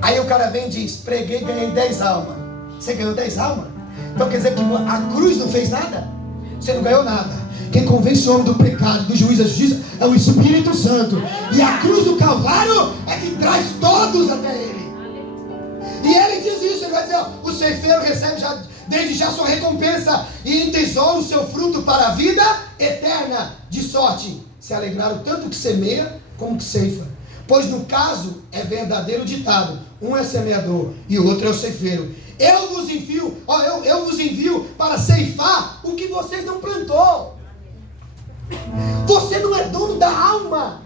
Aí o cara vem e diz: preguei e ganhei 10 almas. Você ganhou 10 almas? Então quer dizer que a cruz não fez nada? Você não ganhou nada. Quem convence o homem do pecado, do juízo da justiça, é o Espírito Santo. E a cruz do Calvário é que traz todos até ele. E ele diz isso, ele vai dizer: ó, o ceifeiro recebe desde já sua recompensa e entesoura o seu fruto para a vida eterna, de sorte se alegrar o tanto que semeia como que ceifa. Pois no caso é verdadeiro ditado: um é semeador e o outro é o ceifeiro. Eu vos envio para ceifar o que vocês não plantou. Você não é dono da alma.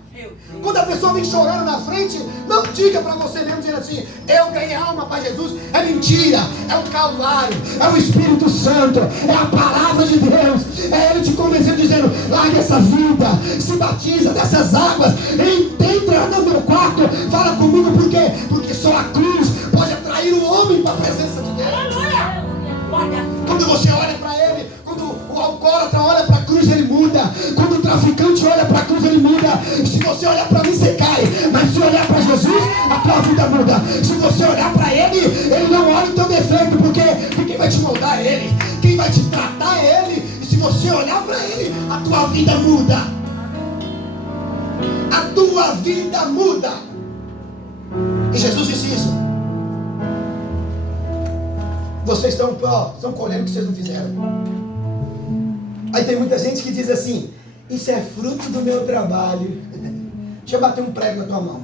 Quando a pessoa vem chorando na frente, não diga para você mesmo, dizendo assim: eu ganhei alma para Jesus. É mentira, é o Calvário, é o Espírito Santo, é a palavra de Deus. É Ele te convencendo, dizendo: larga essa vida, se batiza dessas águas, entra no meu quarto, fala comigo. Por quê? Porque só a cruz pode atrair o homem para a presença de Deus. Quando você olha para Ele, quando o alcoólatra olha para a cruz, ele muda. Quando o traficante olha para a cruz, ele muda. Se você olhar para mim, você cai. Mas se olhar para Jesus, a tua vida muda. Se você olhar para Ele, Ele não olha o teu defeito. Porque quem vai te moldar é Ele. Quem vai te tratar é Ele. E se você olhar para Ele, a tua vida muda. A tua vida muda. E Jesus disse isso. Vocês estão colhendo o que vocês não fizeram. Aí tem muita gente que diz assim: isso é fruto do meu trabalho. Deixa eu bater um prego na tua mão.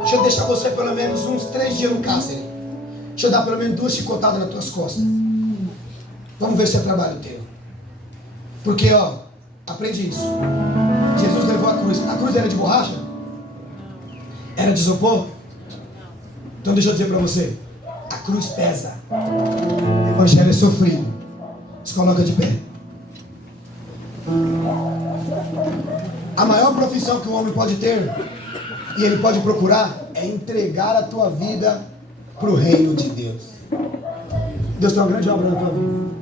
Deixa eu deixar você pelo menos uns 3 dias no cárcere. Deixa eu dar pelo menos 2 chicotadas nas tuas costas. Vamos ver se é trabalho teu. Porque, aprende isso. Jesus levou a cruz. A cruz era de borracha? Era de isopor? Então deixa eu dizer para você, a cruz pesa, o evangelho é sofrido. Se coloca de pé. A maior profissão que um homem pode ter, e ele pode procurar, é entregar a tua vida para o reino de Deus. Deus tem uma grande obra na tua vida.